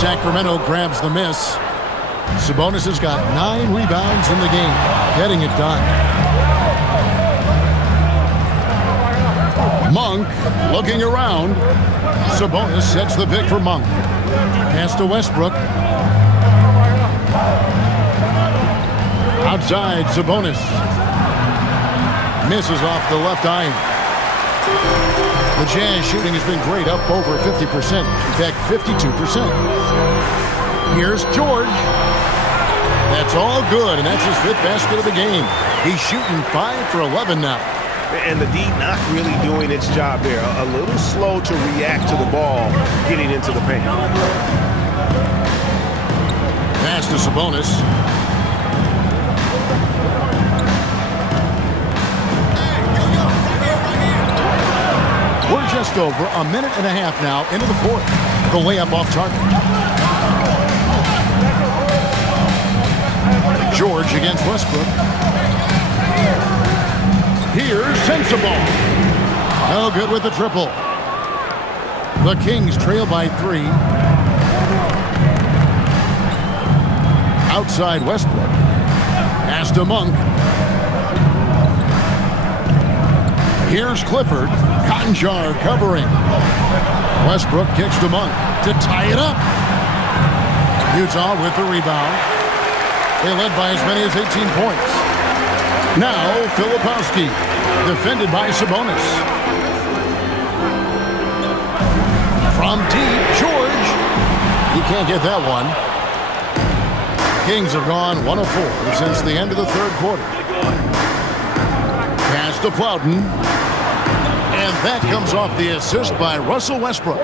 Sacramento grabs the miss. Sabonis has got 9 rebounds in the game, getting it done. Monk looking around. Sabonis sets the pick for Monk. Pass to Westbrook. Outside, Sabonis. Misses off the left iron. The Jazz shooting has been great, up over 50%. In fact, 52%. Here's George. That's all good, and that's his 5th basket of the game. He's shooting 5 for 11 now. And the D not really doing its job there. A little slow to react to the ball getting into the paint. Pass to Sabonis. We're just over a minute and a half now into the 4th. The layup off target. George against Westbrook. Here's Sensabaugh. No good with the triple. The Kings trail by 3. Outside Westbrook. Pass to Monk. Here's Clifford. Cotton Jar covering. Westbrook kicks to Monk to tie it up. Utah with the rebound. They led by as many as 18 points. Now, Filipowski, defended by Sabonis. From deep, George. He can't get that one. Kings have gone 1 of 4 since the end of the 3rd quarter. Pass to Plowden. And that comes off the assist by Russell Westbrook.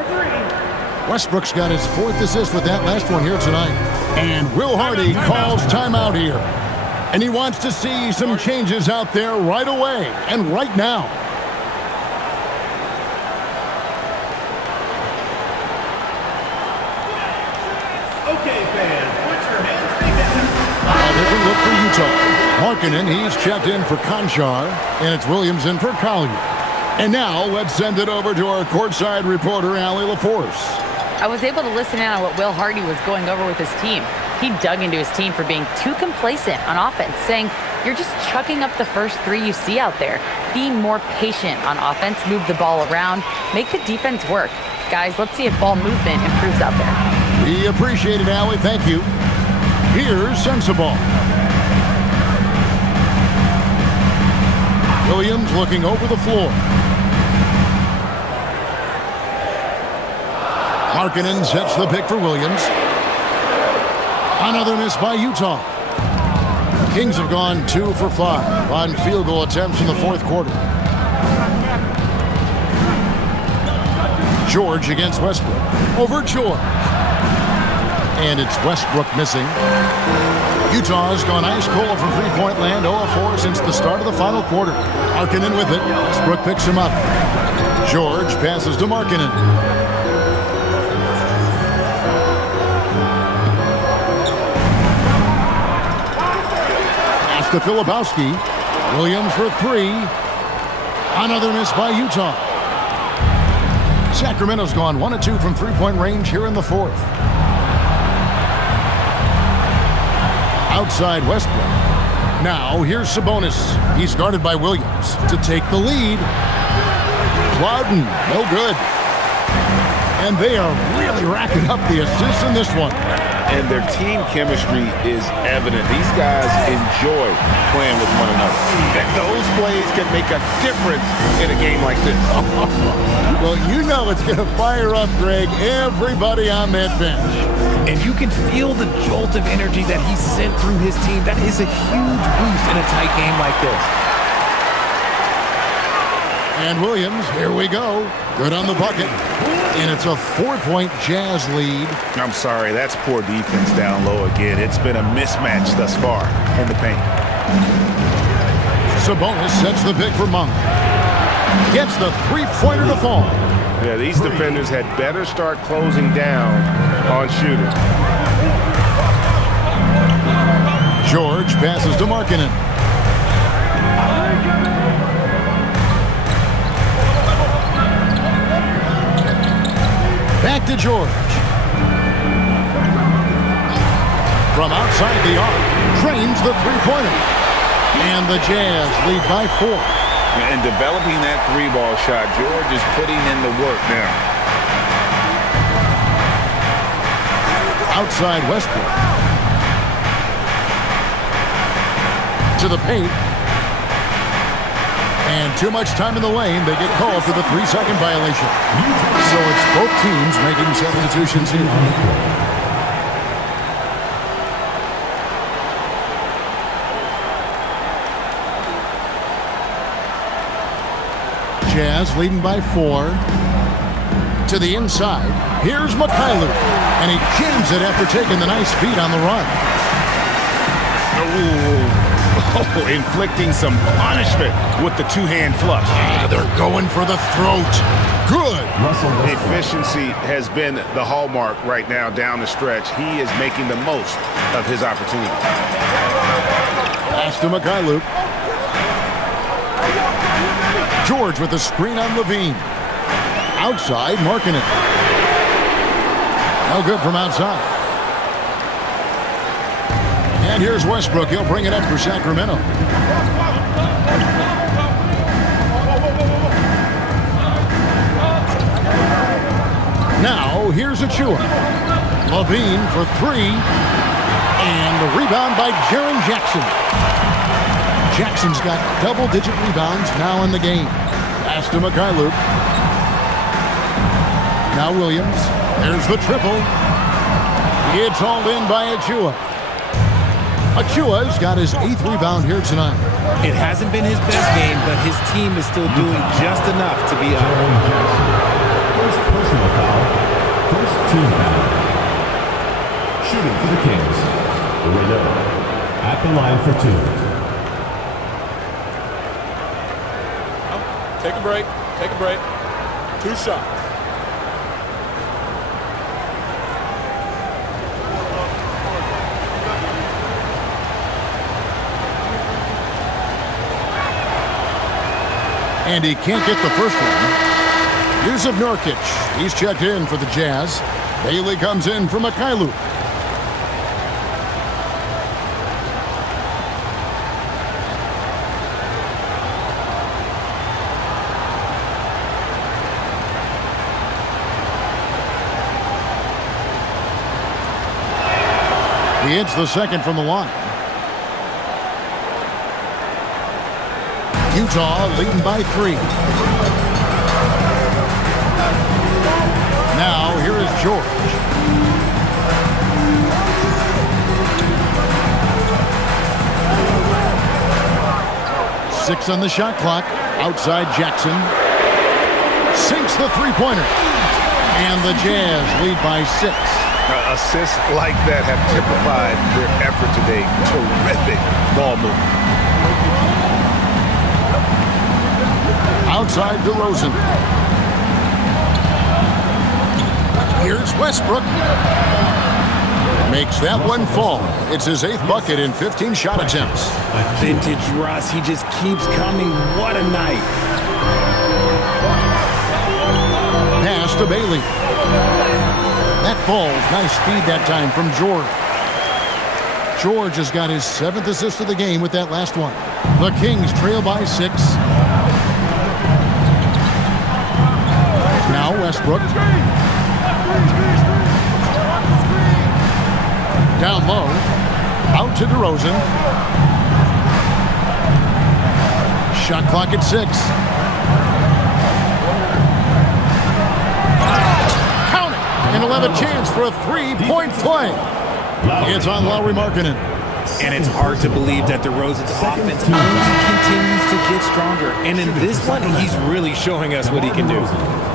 Westbrook's got his 4th assist with that last one here tonight. And Will Hardy calls timeout here. And he wants to see some changes out there right away and right now. Okay, fans, put your hands together. A different look for Utah. Markkanen, he's checked in for Conchar, and it's Williams in for Collier. And now let's send it over to our courtside reporter, Allie LaForce. I was able to listen in on what Will Hardy was going over with his team. He dug into his team for being too complacent on offense, saying, you're just chucking up the first 3 you see out there. Be more patient on offense, move the ball around, make the defense work. Guys, let's see if ball movement improves out there. We appreciate it, Allie. Thank you. Here's Sensabaugh. Williams looking over the floor. Markkanen sets the pick for Williams. Another miss by Utah. Kings have gone 2 for 5 on field goal attempts in the 4th quarter. George against Westbrook. Over George. And it's Westbrook missing. Utah has gone ice cold from three-point land, 0-4 since the start of the final quarter. Markkanen with it. Westbrook picks him up. George passes to Markkanen. To Filipowski. Williams for 3. Another miss by Utah. Sacramento's gone 1 of 2 from three-point range here in the 4th. Outside Westbrook. Now here's Sabonis. He's guarded by Williams to take the lead. Plowden, no good. And they are really racking up the assists in this one. And their team chemistry is evident. These guys enjoy playing with one another. And those plays can make a difference in a game like this. Well, you know it's going to fire up, Greg, everybody on that bench. And you can feel the jolt of energy that he sent through his team. That is a huge boost in a tight game like this. And Williams, here we go. Good on the bucket. And it's a 4-point Jazz lead. I'm sorry, that's poor defense down low again. It's been a mismatch thus far in the paint. Sabonis sets the pick for Monk. Gets the three-pointer to fall. Yeah, these defenders had better start closing down on shooters. George passes to Markkanen. Back to George. From outside the arc, drains the three-pointer. And the Jazz lead by 4. And developing that three-ball shot, George is putting in the work now. Outside Westbrook. To the paint. And too much time in the lane. They get called for the 3-second violation. So it's both teams making substitutions here. Jazz leading by 4. To the inside. Here's Mikhailuk. And he jams it after taking the nice feed on the run. Oh, inflicting some punishment with the two-hand flush. Yeah, they're going for the throat. Good. Efficiency has been the hallmark right now down the stretch. He is making the most of his opportunity. Pass to Mikhailuk. George with the screen on Levine. Outside, Markkanen. No good from outside. And here's Westbrook. He'll bring it up for Sacramento. Now, here's Achua. Levine for 3. And the rebound by Jaren Jackson. Jackson's got double-digit rebounds now in the game. Pass to Mikhailuk. Now Williams. There's the triple. It's hauled in by Achua. Achua's got his 8th rebound here tonight. It hasn't been his best game, but his team is still doing just enough to be up. First personal foul. First team foul. Shooting for the Kings. Renaud at the line for 2. Take a break. Take a break. 2 shots. And he can't get the first one. Here's Nurkic. He's checked in for the Jazz. Bailey comes in for Mikhailuk. He hits the second from the line. Utah leading by 3. Now, here is George. Six on the shot clock. Outside Jackson. Sinks the three-pointer. And the Jazz lead by 6. Assists like that have typified their effort today. Terrific ball movement. Outside DeRozan. Here's Westbrook. Makes that one fall. It's his 8th bucket in 15 shot attempts. Vintage Russ, he just keeps coming. What a night. Pass to Bailey. That falls. Nice feed that time from George. George has got his 7th assist of the game with that last one. The Kings trail by 6. Now Westbrook. Down low. Out to DeRozan. Shot clock at 6. Count it! And he'll have a chance for a three-point play. It's on Lauri Markkanen. And it's hard to believe that DeRozan's offense only continues to get stronger. And in this one, he's really showing us what he can do.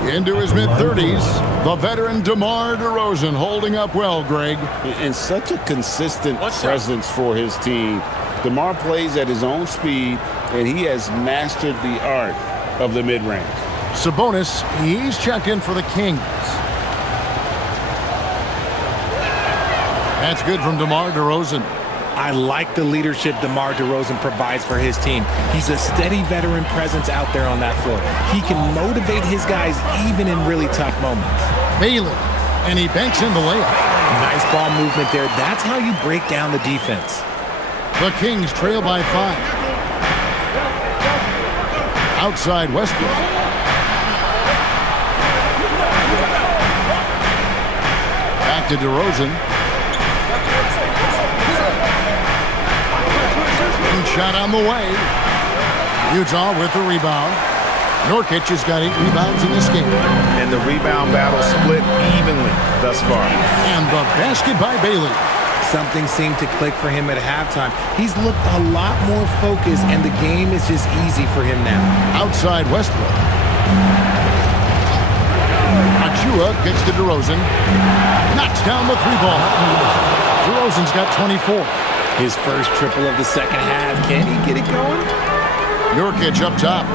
Into his mid-30s, the veteran DeMar DeRozan holding up well, Greg. And such a consistent presence for his team. DeMar plays at his own speed, and he has mastered the art of the mid-range. Sabonis, he's checked in for the Kings. That's good from DeMar DeRozan. I like the leadership DeMar DeRozan provides for his team. He's a steady veteran presence out there on that floor. He can motivate his guys even in really tough moments. Bailey, and he banks in the layup. Nice ball movement there. That's how you break down the defense. The Kings trail by 5. Outside Westbrook. Back to DeRozan. Shot on the way. Utah with the rebound. Nurkic has got 8 rebounds in this game. And the rebound battle split evenly thus far. And the basket by Bailey. Something seemed to click for him at halftime. He's looked a lot more focused, and the game is just easy for him now. Outside Westbrook. Achua gets to DeRozan. Knocks down the 3-ball. DeRozan's got 24. His first triple of the second half. Can he get it going? Nurkic up top.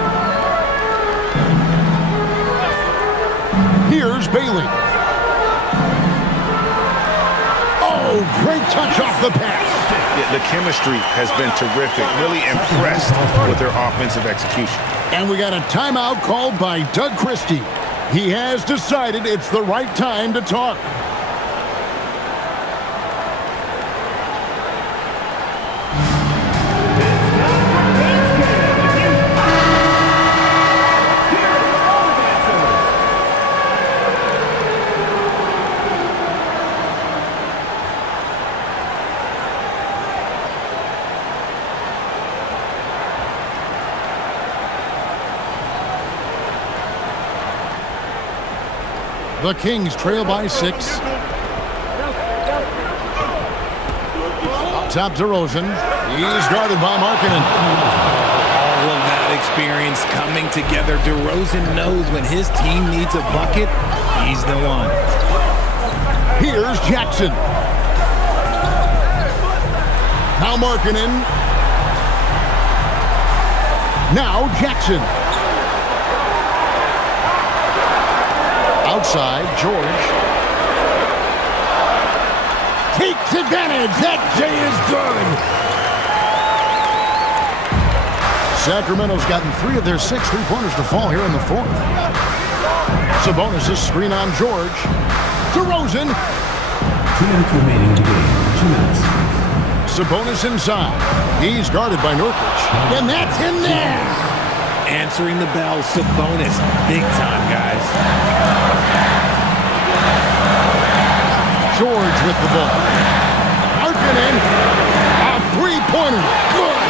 Here's Bailey. Oh, great touch off the pass. The chemistry has been terrific. Really impressed with their offensive execution. And we got a timeout called by Doug Christie. He has decided it's the right time to talk. The Kings trail by 6. Up top DeRozan. He's guarded by Markkanen. All of that experience coming together. DeRozan knows when his team needs a bucket, he's the one. Here's Jackson. Now Markkanen. Now Jackson. Outside, George. Takes advantage. That J is good. Sacramento's gotten 3 of their 6 3-pointers to fall here in the 4th. Sabonis' screen on George. DeRozan. 2 minutes remaining in the game. 2 minutes. Sabonis inside. He's guarded by Nurkic. And that's in there. Answering the bell, Sabonis. Big time, guys. George with the ball. Markkanen. A 3-pointer. Good.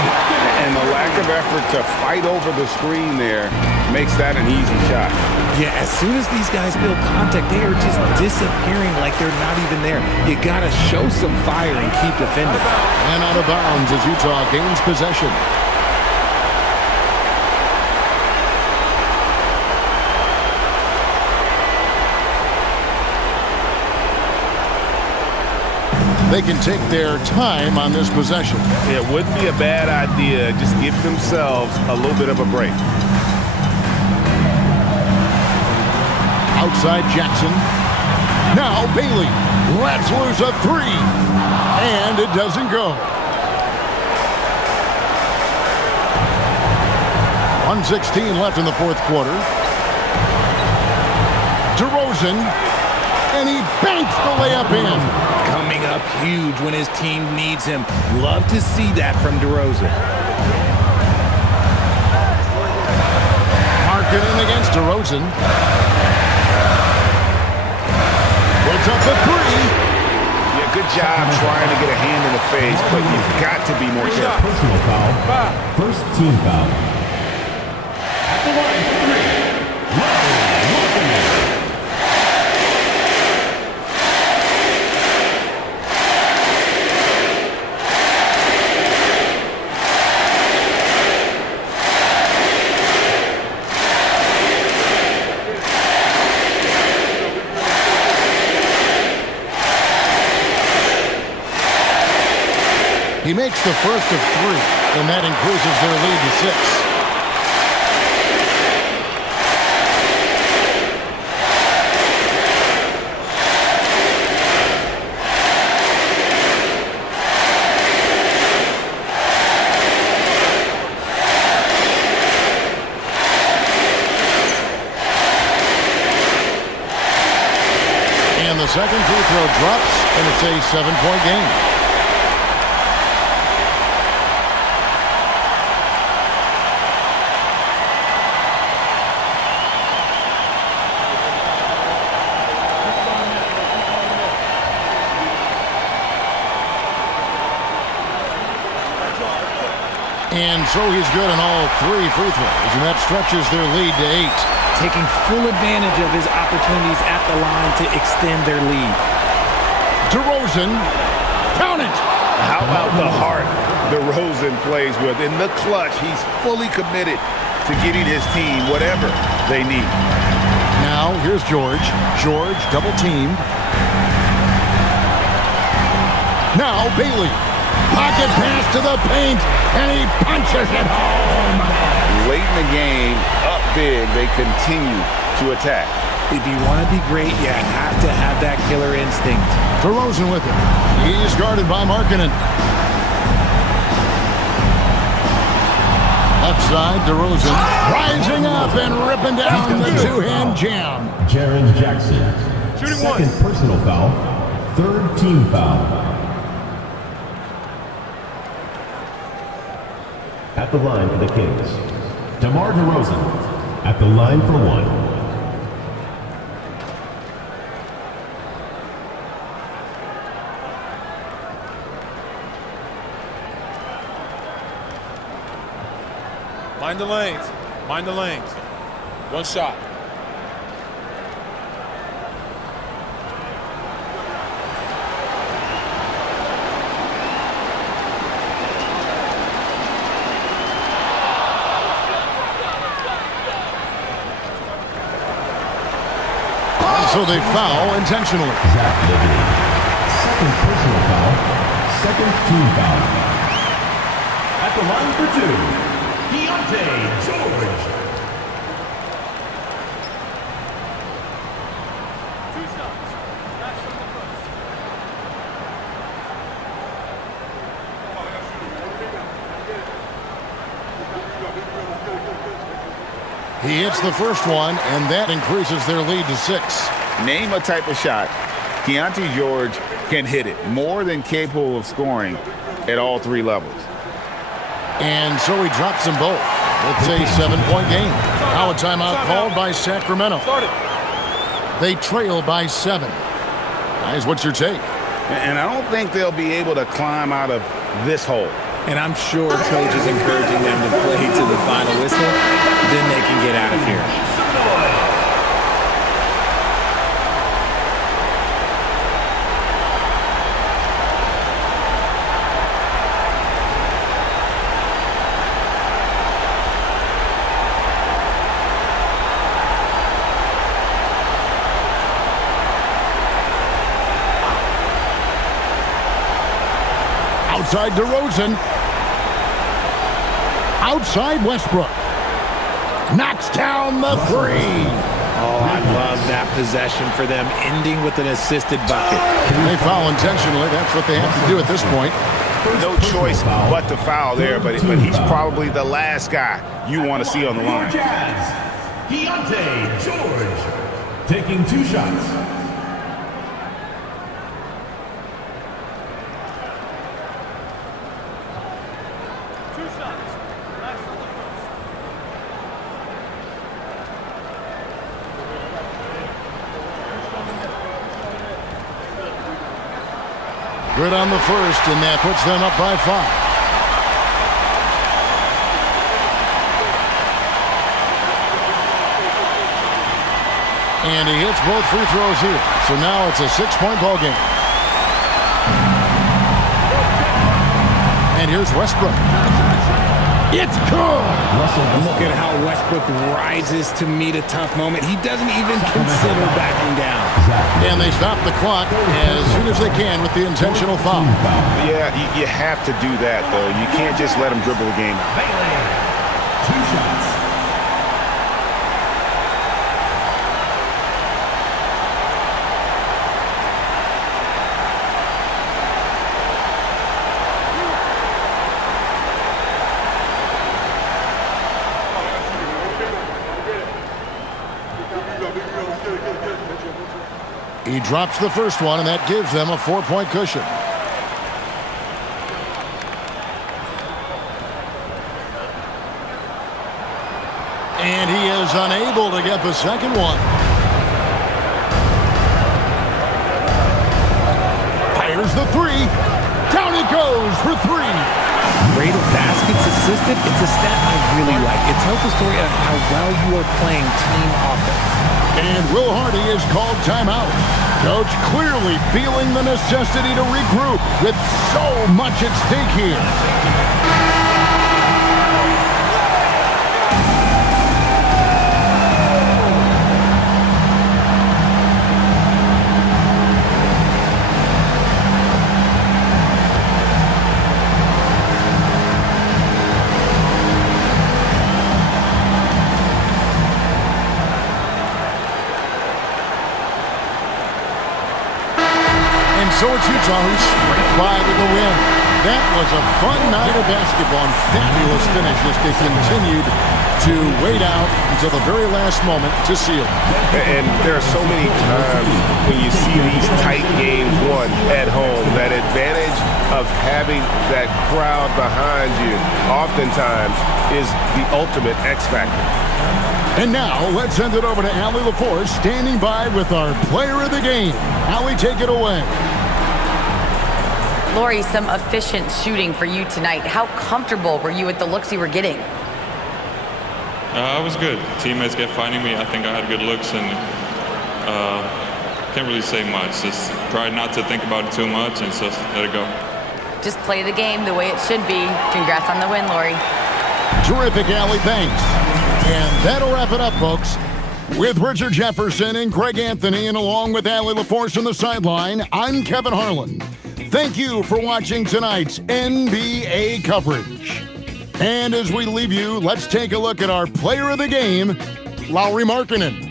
And the lack of effort to fight over the screen there makes that an easy shot. Yeah, as soon as these guys feel contact, they are just disappearing like they're not even there. You got to show some fire and keep defending. And out of bounds as Utah gains possession. They can take their time on this possession. It wouldn't be a bad idea. Just give themselves a little bit of a break. Outside Jackson. Now Bailey lets loose a 3. And it doesn't go. 1:16 left in the 4th quarter. DeRozan. And he banks the layup in. Coming up huge when his team needs him. Love to see that from DeRozan. Markkanen against DeRozan. puts up the three. Yeah, good job trying to get a hand in the face, but you've got to be more careful. Personal foul. First team foul. At the line for three. He makes the first of three, and that increases their lead to 6. And the second free throw drops, and it's a 7-point game. And so he's good on all 3 free throws, and that stretches their lead to 8. Taking full advantage of his opportunities at the line to extend their lead. DeRozan, count it! How about the heart DeRozan plays with? In the clutch, he's fully committed to getting his team whatever they need. Now, here's George. George double teamed. Now, Bailey. Pocket pass to the paint, and he punches it home. Late in the game, up big, they continue to attack. If you want to be great, you have to have that killer instinct. DeRozan with it. He's guarded by Markkanen. Left side, DeRozan rising up and ripping down the two-hand jam. Jaren Jackson. Second personal foul. Third team foul. At the line for the Kings, DeMar DeRozan at the line for 1. Mind the lanes. Mind the lanes. One shot. So they foul intentionally. Zach Liberty. Second personal foul. Second team foul. At the line for 2, Deontay George. 2 shots. Last on the first. He hits the first one, and that increases their lead to 6. Name a type of shot Deontay George can hit it. More than capable of scoring at all 3 levels. And so he drops them both. It's a 7-point game. Now a timeout called by Sacramento. They trail by 7. Guys, what's your take? And I don't think they'll be able to climb out of this hole. And I'm sure coach is encouraging them to play to the final whistle. Then they can get out of here. Outside DeRozan. Outside Westbrook. Knocks down the 3. Oh, I love that possession for them, ending with an assisted bucket. They foul intentionally. That's what they have to do at this point. No choice but to foul there, but he's probably the last guy you want to see on the line. Deontay George taking 2 shots. Good on the first, and that puts them up by 5. And he hits both free throws here. So now it's a 6-point ball game. And here's Westbrook. It's good! Look at how Westbrook rises to meet a tough moment. He doesn't even consider backing down. And they stop the clock as soon as they can with the intentional foul. Yeah, you have to do that, though. You can't just let him dribble the game. 2 shots. He drops the first one, and that gives them a 4-point cushion. And he is unable to get the second one. Fires the 3. Down it goes for 3. Rate of baskets assisted, it's a stat I really like. It tells the story of how well you are playing team offense. And Will Hardy is called timeout. Coach clearly feeling the necessity to regroup with so much at stake here. So it's Utah who's scraped by with the win. That was a fun night of basketball and fabulous finish as they continued to wait out until the very last moment to seal it. And there are so many times when you see these tight games won at home, that advantage of having that crowd behind you oftentimes is the ultimate X factor. And now let's send it over to Allie LaForce standing by with our player of the game. Allie, take it away. Lori, some efficient shooting for you tonight. How comfortable were you with the looks you were getting? I was good. Teammates kept finding me. I think I had good looks, and can't really say much. Just try not to think about it too much and just let it go. Just play the game the way it should be. Congrats on the win, Lori. Terrific, Allie. Thanks. And that'll wrap it up, folks. With Richard Jefferson and Greg Anthony, and along with Allie LaForce on the sideline, I'm Kevin Harlan. Thank you for watching tonight's NBA coverage. And as we leave you, let's take a look at our player of the game, Lauri Markkanen.